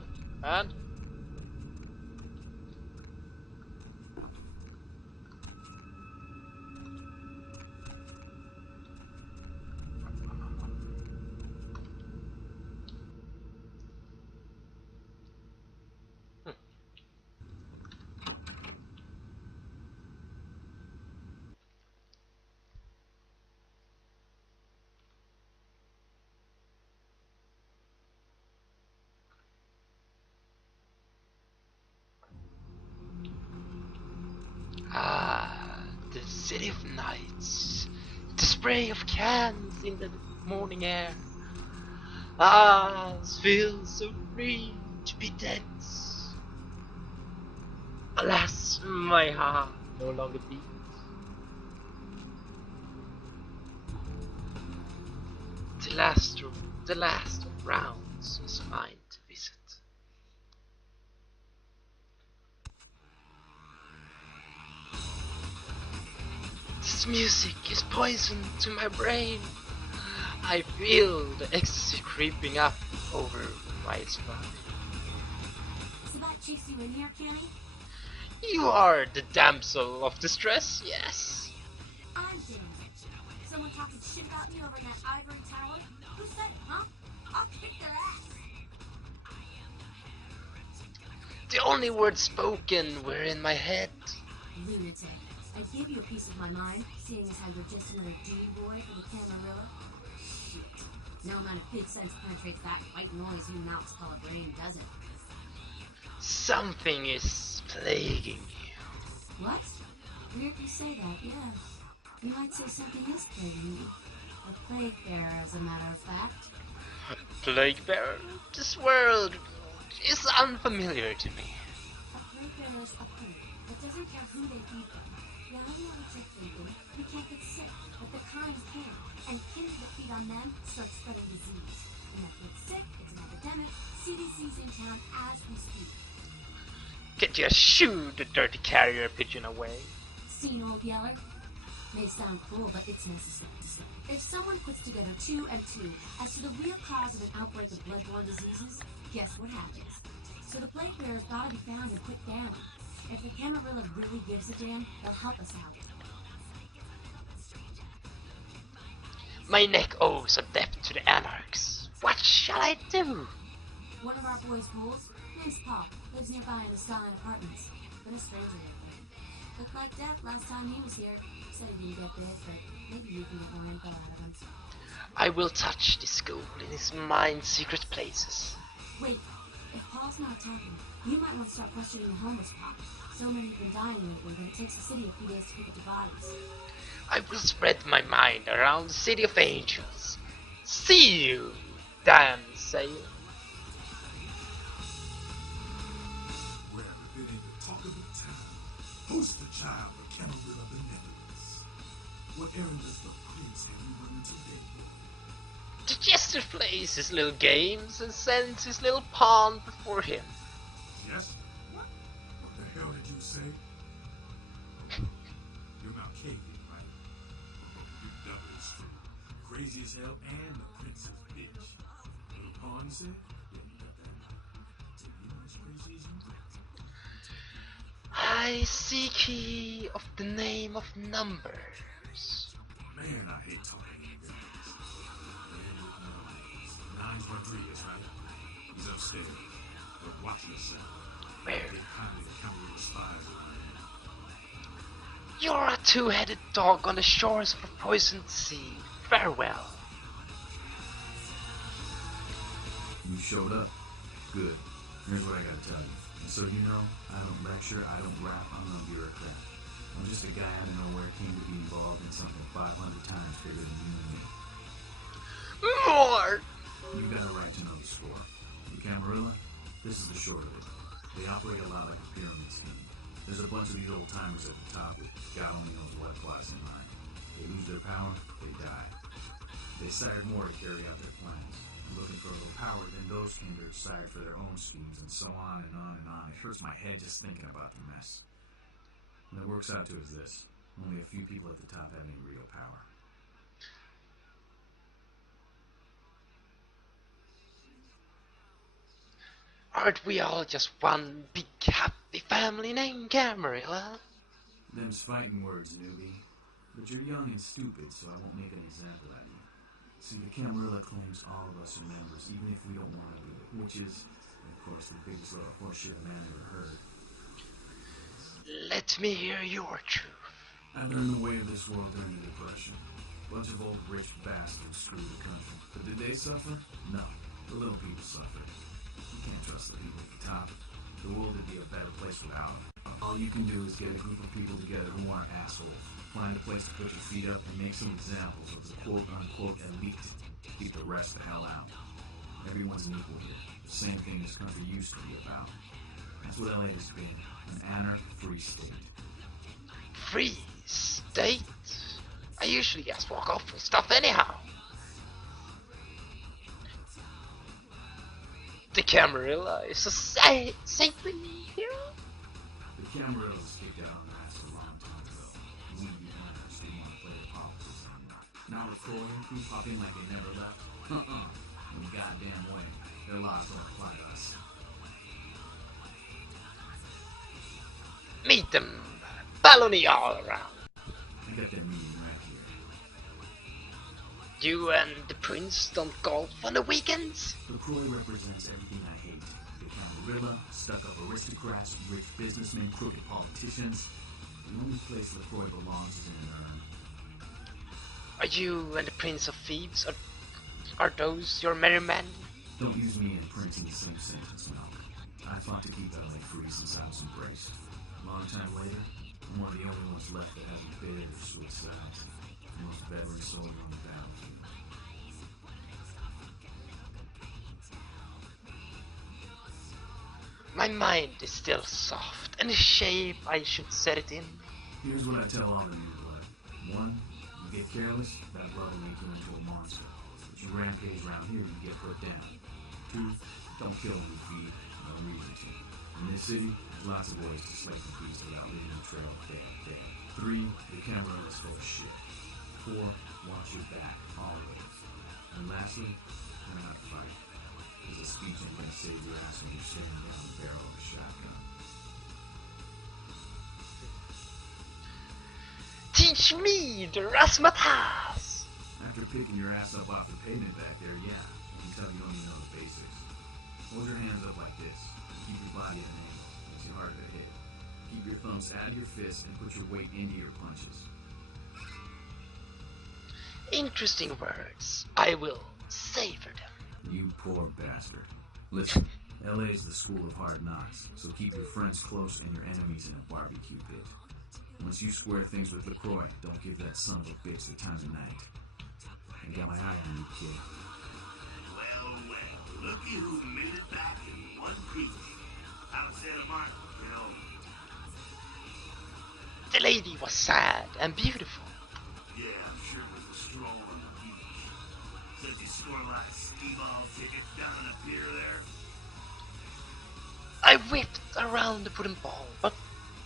Ah, the city of nights. The spray of cans in the morning air. Ah, it feels so free to be dense. Alas, my heart no longer beats. The last of rounds is mine to visit. This music is poison to my brain. I feel the ecstasy creeping up over my spine. So that chased you in here, Kenny? You are the damsel of distress, yes. I'm damned. Someone talking shit about me over in that ivory tower? Who said it, huh? I'll kick their ass. The only words spoken were in my head. Lunatic. I'd give you a piece of my mind, seeing as how you're just another duty boy for the Camarilla. Shit. No amount of good sense penetrates that white noise you mouths call a brain, does it? Something is plaguing you. What? Weird you say that, yeah. You might say something is plaguing you. A plague bearer, as a matter of fact. Plague bearer? This world is unfamiliar to me. A plague bearer's a plague. It doesn't care who they feed them. Yeah, I know what you're thinking. We can't get sick, but the kind can. And kids that feed on them start spreading disease. And if it's sick, it's an epidemic. CDC's in town as we speak. Get you shoo the dirty carrier pigeon away. Seen old Yeller? May sound cool, but it's necessary. If someone puts together 2 and 2 as to the real cause of an outbreak of bloodborne diseases, guess what happens? So the plague bearer's gotta be found and put down. If the Camarilla really gives a damn, they'll help us out. My neck owes a debt to the Anarchs. What shall I do? One of our boys' ghouls, name's Paul, lives nearby in the Stalin Apartments. Been a stranger lately. Looked like death last time he was here. Said he didn't get bit, but maybe you can get more info out of him. I will touch this ghoul in his mind's secret places. Wait, if Paul's not talking, you might want to start questioning the homeless pop. So many have been dying lately that it takes the city a few days to pick up the bodies. I will spread my mind around the city of angels. See you, damn sailor. Well, if it ain't the talk of the town, poster child for Camarilla benevolence. What errand does the prince have you running today? The jester plays his little games and sends his little pawn before him. Yes? What? What the hell did you say? You're Malkavian, right? You double as true. Crazy as hell and the prince's bitch. Little pawn, you said? Yeah, you got that. So you as crazy as you? I seek ye of the name of numbers. Man, I hate talking like this. 9 Rodriguez, right? He's upstairs. But watch yourself. Where? Highly Camarilla spies around here. You're a two-headed dog on the shores of a poisoned sea. Farewell. You showed up. Good. Here's what I gotta tell you. So you know, I don't lecture, I don't rap, I'm no bureaucrat. I'm just a guy out of nowhere came to be involved in something 500 times bigger than you and me. more! You got a right to know the score. The Camarilla, this is the short of it. They operate a lot like a pyramid scheme. There's a bunch of these old-timers at the top with God only knows what plots in mind. They lose their power, they die. They sired more to carry out their plans. Looking for a little power, then those kindred sired for their own schemes, and so on and on and on. It hurts my head just thinking about the mess. What it works out to is this. Only a few people at the top have any real power. Aren't we all just one big happy family named Camarilla? Them's fighting words, newbie. But you're young and stupid, so I won't make an example out of you. See, the Camarilla claims all of us are members, even if we don't want to be, which is, of course, the biggest load of horseshit a man ever heard. Let me hear your truth. I learned the way of this world during the Depression. Bunch of old rich bastards screwed the country. But did they suffer? No. The little people suffered. You can't trust the people at the top. The world would be a better place without them. All you can do is get a group of people together who aren't assholes. Find a place to put your feet up and make some examples of the quote-unquote elite. Keep the rest the hell out. Everyone's an equal here. The same thing this country used to be about. That's what LA has been. An anarch-free state. Free state? I usually just walk off with stuff anyhow. The Camarilla is a sacred hero? The Camarillas kicked out on the ass a long time ago. We hunters didn't want to play their politics anymore. Now with Croy and crew pop in like they never left. No goddamn way. Their laws don't apply to us. Meet them. Baloney all around. I got their meeting right here. You and the prince don't golf on the weekends? LaCroix represents everything I hate. The Camarilla, stuck-up aristocrats, rich businessmen, crooked politicians. The only place LaCroix belongs is in an urn. Are you and the prince of thieves? Are those your merry men? Don't use me and Prince in the same sentence, no. I fought to keep LA free since I was embraced. A long time later, I'm one of the only ones left that hasn't bid or suicide. The most veteran soldier on the battlefield. My mind is still soft, and the shape I should set it in. Here's what I tell all the new blood. One, you get careless, that blood will make you into a monster. If you rampage around here, you get put down. Two, don't kill when you feed, no reason to. In this city, there's lots of ways to slay the beast without leaving a trail of dead. Three, the Camarilla is full of shit. Four, watch your back, always. And lastly, learn how to fight. There's a speech I'm going to save your ass when you're staring down the barrel of a shotgun. Teach me the razzmatazz! After picking your ass up off the pavement back there, yeah, you can tell you only know the basics. Hold your hands up like this. Keep your body at an angle. Makes you harder to hit. Keep your thumbs out of your fists and put your weight into your punches. Interesting words. I will savor them. You poor bastard. Listen, LA is the school of hard knocks, so keep your friends close and your enemies in a barbecue pit. Once you square things with LaCroix, don't give that son of a bitch the time of night. I got my eye on you, kid. Well, looky who made it back in one piece. Out of Santa Marta, you know. The lady was sad and beautiful. Yeah, I'm sure it was a stroll on the beach. Said you score a lot of skee-ball tickets down on the pier there. I whipped around the wooden ball, but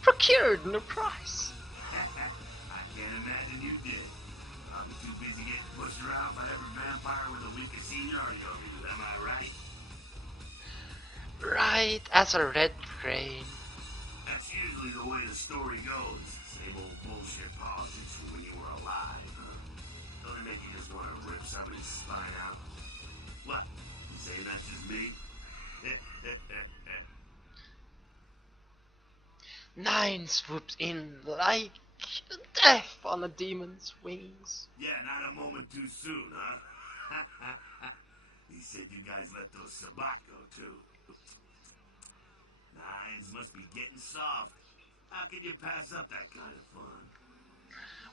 procured no prize. I can't imagine you did. I'm too busy getting pushed around by every vampire with a weak seniority over you, am I right? Right as a red train. That's usually the way the story goes. Same old bullshit politics from when you were alive. Don't it make you just want to rip somebody's spine out? What? You saying that's just me? Nine swoops in like death on a demon's wings. Yeah, not a moment too soon, huh? He said you guys let those Sabat go too. Nines must be getting soft. How can you pass up that kind of fun?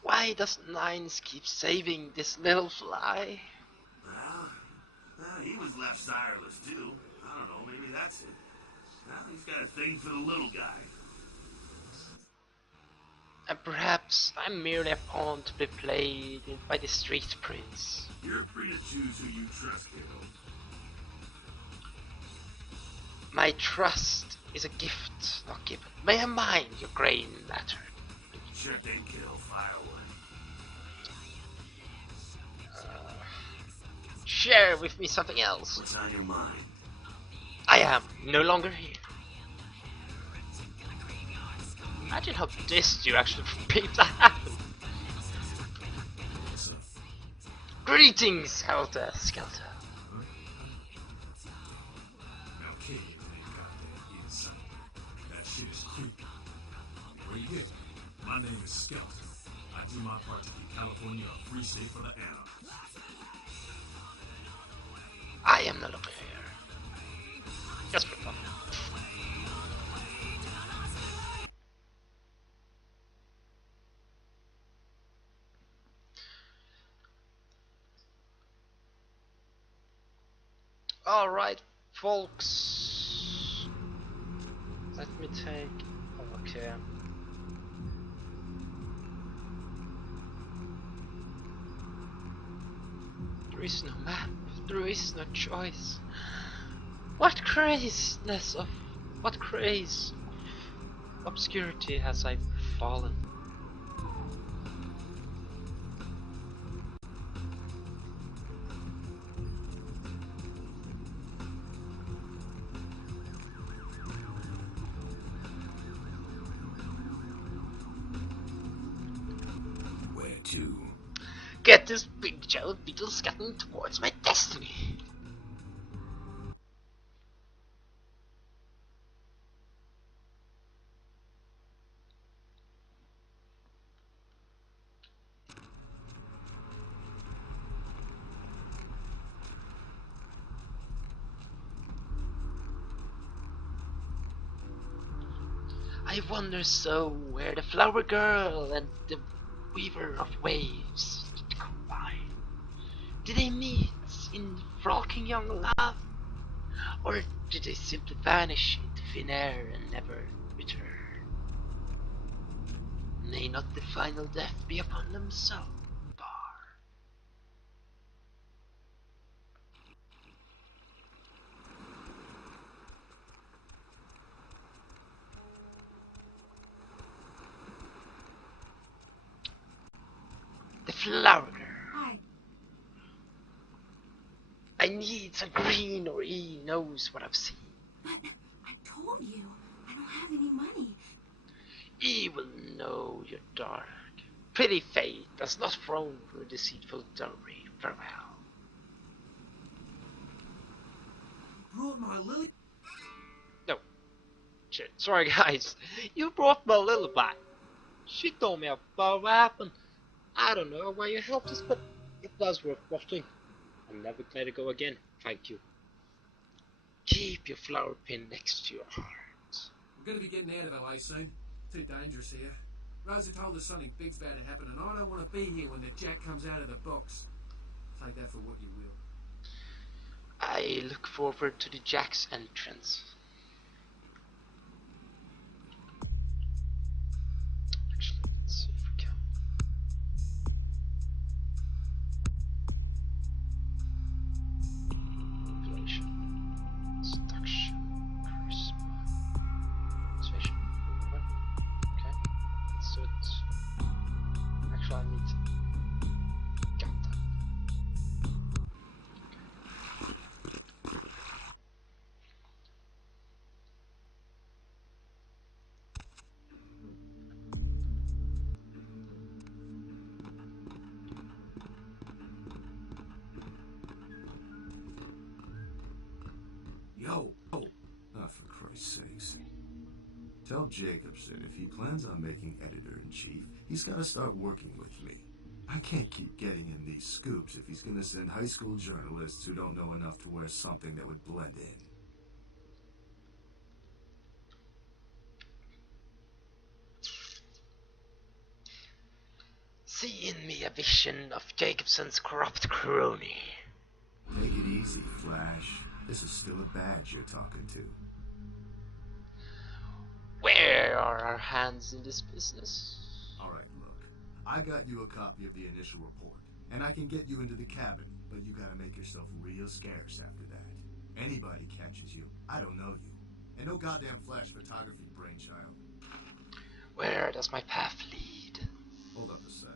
Why does Nines keep saving this little fly? Well, He was left sireless, too. I don't know, maybe that's it. Well, he's got a thing for the little guy. And perhaps I'm merely a pawn to be played by the street prince. You're free to choose who you trust, kiddo. My trust is a gift, not given. May I mind your grain matter? Sure thing, kiddo. Fire away. Share with me something else. What's on your mind? I am no longer here. Imagine how pissed you actually made that happen. Greetings, Helter Skelter. Now, kid, you ain't got that insight. That shit is creepy. Where you get? My name is Skelter. I do my part to keep California a free state for the anarchists. I am no longer here. Just for fun. Alright, folks. Let me take. Okay. There is no map, there is no choice. What craze of obscurity has I fallen? Where to? Get this big jelly beetle scuttling towards my destiny. I wonder so where the flower girl and the weaver of waves did combine. Did they meet in frolicking young love? Or did they simply vanish into thin air and never return? May not the final death be upon them so far? The flower girl. Hi. I need a green or he knows what I've seen. But I told you, I don't have any money. He will know your dark. Pretty fate does not frown for a deceitful dowry. Farewell. Brought my lily. No. Shit. Sorry, guys. You brought my Lily back. She told me about what happened. I don't know why you helped us, but it was worth watching. I'll never let it go again. Thank you. Keep your flower pin next to your heart. We're gonna be getting out of LA soon. Too dangerous here. Rosa told us something big's about to happen, and I don't want to be here when the jack comes out of the box. Take that for what you will. I look forward to the Jack's entrance. Actually, let's see if we can. Population, seduction, charisma, persuasion. Okay, let's do it. Actually, I need to get that. Yo! Oh, for Christ's sakes. Tell Jacobson if he plans on making editor-in-chief, he's got to start working with me. I can't keep getting him these scoops if he's going to send high school journalists who don't know enough to wear something that would blend in. See in me a vision of Jacobson's corrupt crony. Take it easy, Flash. This is still a badge you're talking to. Where are our hands in this business? Alright, look. I got you a copy of the initial report, and I can get you into the cabin, but you gotta make yourself real scarce after that. Anybody catches you, I don't know you. And no goddamn flash photography, brainchild. Where does my path lead? Hold up a sec.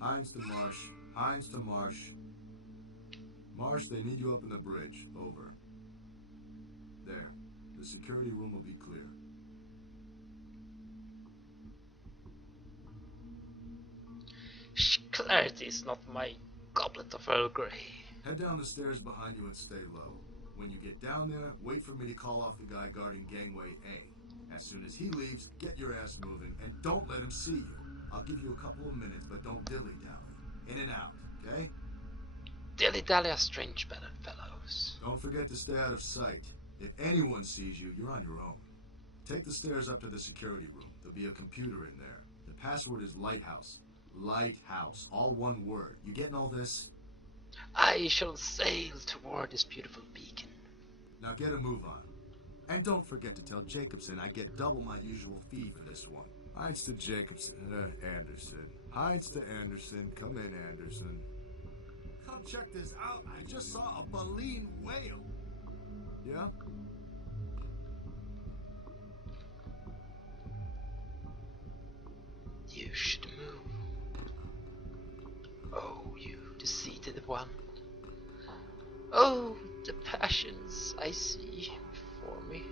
Hines to Marsh. Hines to Marsh. Marsh, they need you up in the bridge. Over. There. The security room will be clear. Clarity is not my goblet of Earl Grey. Head down the stairs behind you and stay low. When you get down there, wait for me to call off the guy guarding gangway A. As soon as he leaves, get your ass moving, and don't let him see you. I'll give you a couple of minutes, but don't dilly-dally. In and out, okay? Dilly-dally are strange fellows. Don't forget to stay out of sight. If anyone sees you, you're on your own. Take the stairs up to the security room. There'll be a computer in there. The password is Lighthouse. Lighthouse. All one word. You getting all this? I shall sail toward this beautiful beacon. Now get a move on. And don't forget to tell Jacobson I get double my usual fee for this one. Hines to Jacobson. Anderson. Hines to Anderson. Come in, Anderson. Come check this out. I just saw a baleen whale. Yeah? You should move. Oh, you deceited one. Oh, the passions I see before me.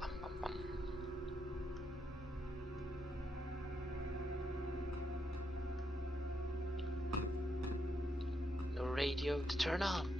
Bum, bum, bum. No radio to turn on.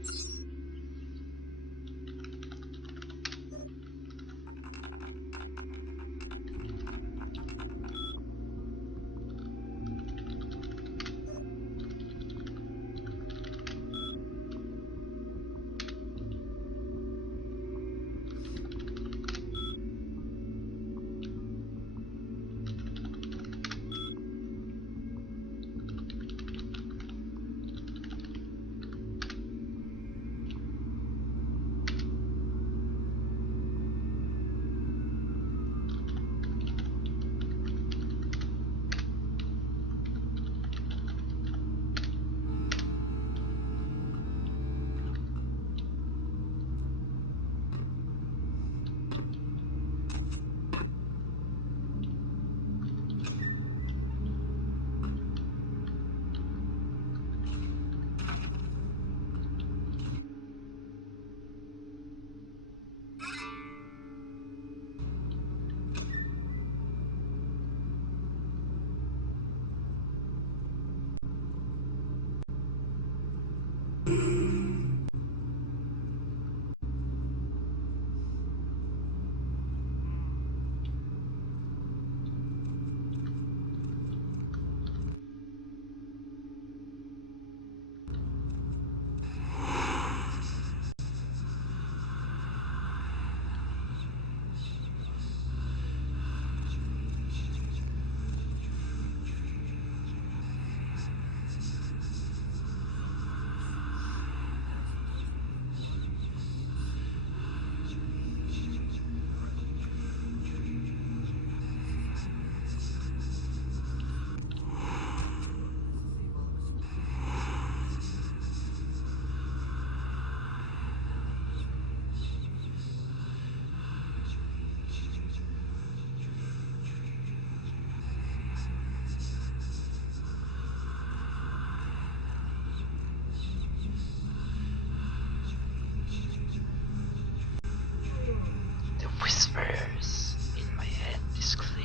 The whispers in my head is clear.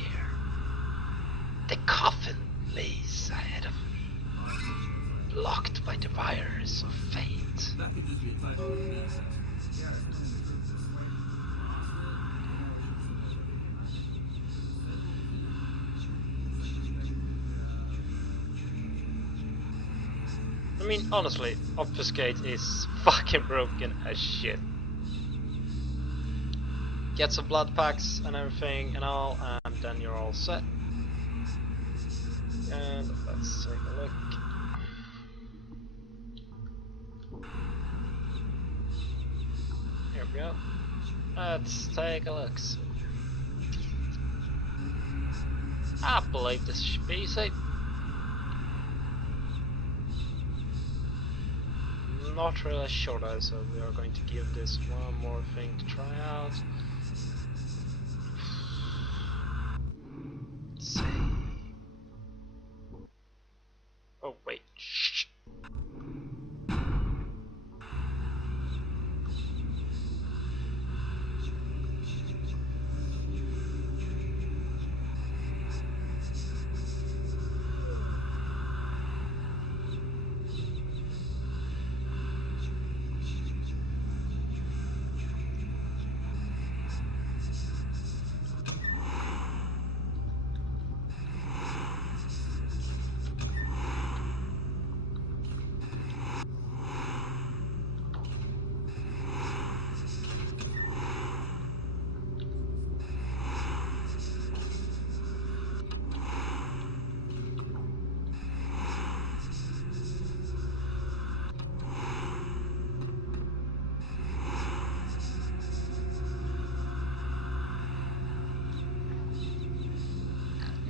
The coffin lays ahead of me, blocked by the wires of fate. That could just be a typo in that sense. I mean, honestly, Obfuscate is fucking broken as shit. get some blood packs and everything and all, and then you're all set. And let's take a look. Here we go. Let's take a look. I believe this should be safe. Not really sure though, so we are going to give this one more thing to try out. Let's see. Oh wait, shh.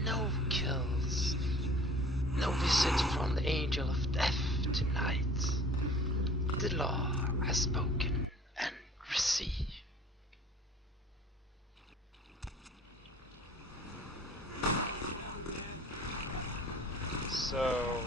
No kills. No visit from the angel of death tonight. The law has spoken and received. So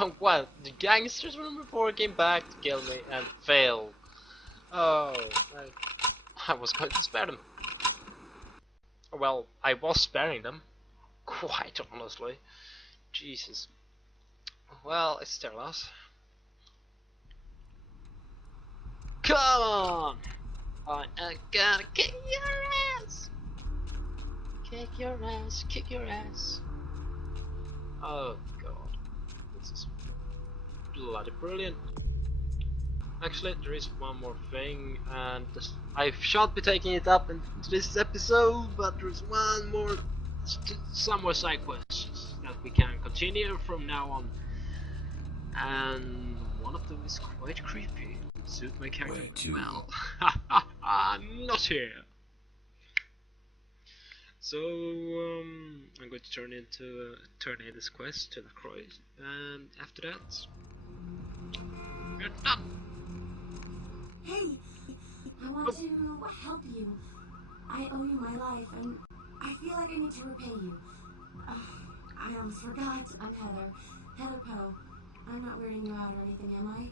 so what? The gangsters from before came back to kill me and failed. Oh, I was going to spare them. Well, I was sparing them, quite honestly. Jesus. Well, it's their loss. Come on! I gotta kick your ass! Kick your ass, kick your ass. Oh god. This is bloody brilliant. Actually, there is one more thing, and I shan't be taking it up in this episode, but there's one more, some more side quests that we can continue from now on. And one of them is quite creepy. It would suit my character well. Not here. So I'm going to turn in this quest to Lacroix, and after that, we're done. Hey, I want to help you. I owe you my life, and I feel like I need to repay you. I almost forgot. I'm Heather. Heather Poe. I'm not weirding you out or anything, am I?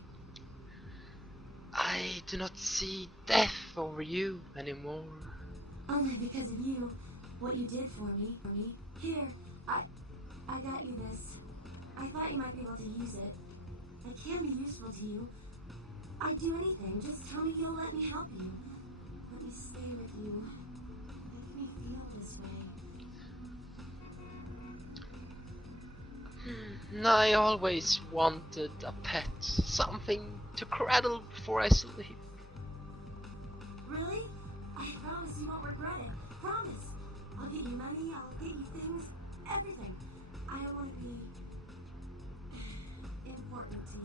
I do not see death over you anymore. Only because of you. What you did for me. Here, I got you this. I thought you might be able to use it. It can be useful to you. I'd do anything. Just tell me you'll let me help you. Let me stay with you. Make me feel this way. I always wanted a pet, something to cradle before I sleep. Really? I promise you won't regret it. Promise. I'll get you money, I'll get you things, everything. I want to be important to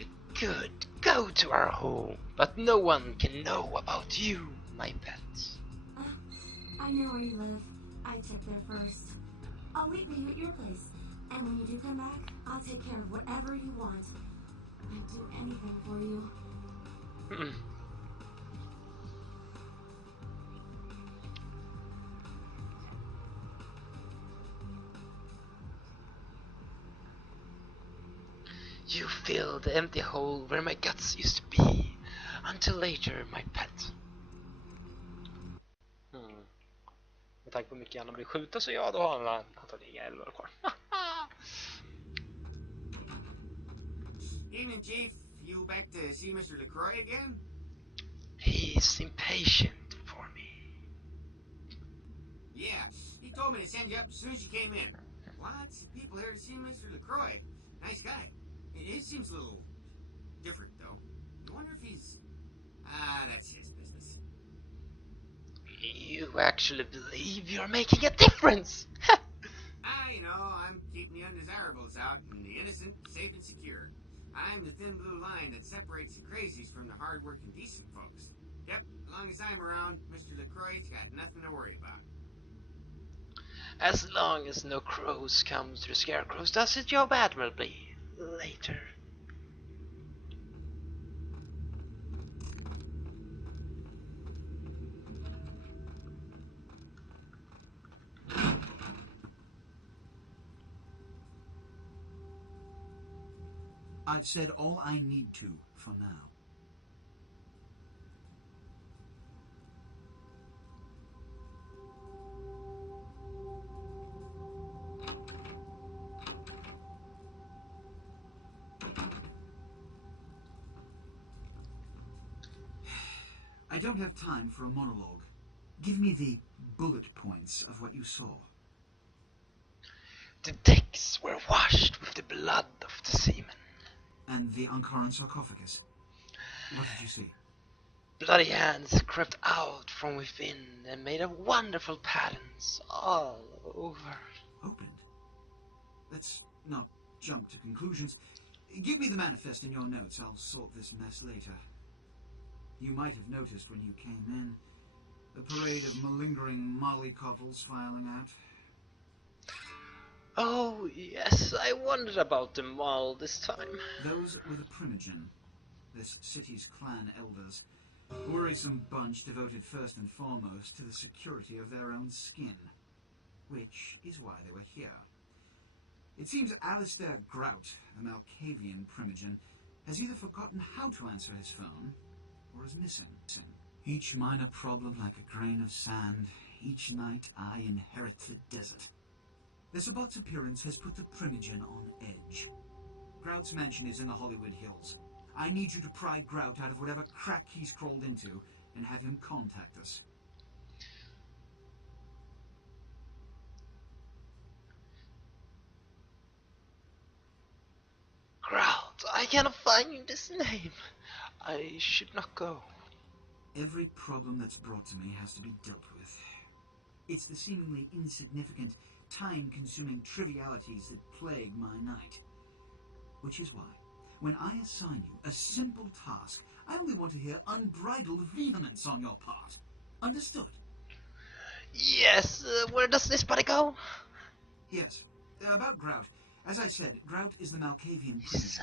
you. Good. Go to our home, but no one can know about you, my pet. I know where you live. I checked there first. I'll wait for you at your place. And when you do come back, I'll take care of whatever you want. I'd do anything for you. fill the empty hole where my guts used to be. Until later, my pet. Med tanke på hur mycket han vill skjuta så ja, då har han antagligen inga älvar kvar. Evening, Chief. You back to see Mr. LaCroix again? He's impatient for me. Yeah, he told me to send you up as soon as you came in. Lots of people here to see Mr. LaCroix. Nice guy. He seems a little different, though. I wonder if he's... that's his business. You actually believe you're making a difference? You know, I'm keeping the undesirables out and the innocent safe and secure. I'm the thin blue line that separates the crazies from the hard-working decent folks. Yep, as long as I'm around, Mr. LaCroix's got nothing to worry about. As long as no crows come to the scarecrows, does it job admirably. Later. I've said all I need to for now. I don't have time for a monologue. Give me the bullet points of what you saw. The decks were washed with the blood of the seamen. And the Ankaran sarcophagus. What did you see? Bloody hands crept out from within and made a wonderful patterns all over. Opened? Let's not jump to conclusions. Give me the manifest in your notes. I'll sort this mess later. You might have noticed when you came in, a parade of malingering mollycoddles filing out. Oh, yes, I wondered about them all this time. Those were the Primogen, this city's clan elders. A worrisome bunch devoted first and foremost to the security of their own skin. Which is why they were here. It seems Alistair Grout, a Malkavian Primogen, has either forgotten how to answer his phone, or is missing. Each minor problem like a grain of sand, each night I inherit the desert. The Sabbat's appearance has put the Primogen on edge. Grout's mansion is in the Hollywood Hills. I need you to pry Grout out of whatever crack he's crawled into and have him contact us. Grout, I cannot find this name. I should not go. Every problem that's brought to me has to be dealt with. It's the seemingly insignificant, time-consuming trivialities that plague my night. Which is why, when I assign you a simple task, I only want to hear unbridled vehemence on your part. Understood? Yes, where does this body go? Yes. About Grout. As I said, Grout is the Malkavian Primogen. So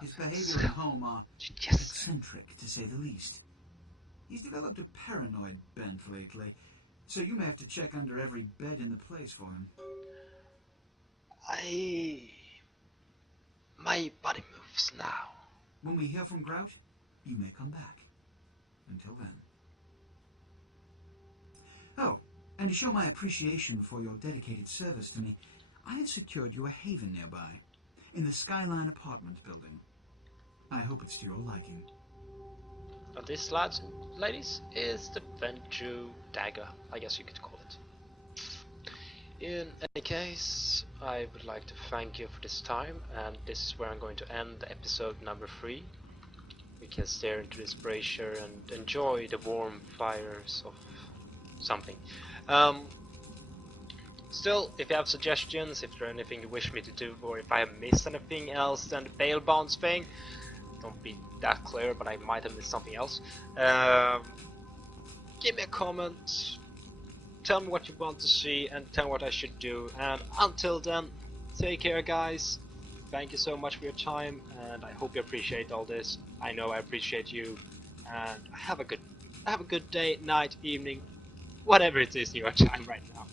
His behavior and home are eccentric, to say the least. He's developed a paranoid bent lately, so you may have to check under every bed in the place for him. My body moves now. When we hear from Grout, you may come back. Until then. Oh, and to show my appreciation for your dedicated service to me, I have secured you a haven nearby, in the Skyline apartment building. I hope it's to your liking. Now this, lads and ladies, is the Ventrue dagger, I guess you could call it. In any case, I would like to thank you for this time, and this is where I'm going to end episode number 3. We can stare into this brazier and enjoy the warm fires of something. Still, if you have suggestions, if there's anything you wish me to do, or if I have missed anything else than the bail bonds thing, don't be that clear, but I might have missed something else. Give me a comment, tell me what you want to see, and tell me what I should do. And until then, take care, guys. Thank you so much for your time, and I hope you appreciate all this. I know I appreciate you, and have a good day, night, evening, whatever it is in your time right now.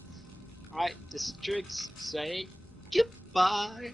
Alright, this is Triggs saying goodbye.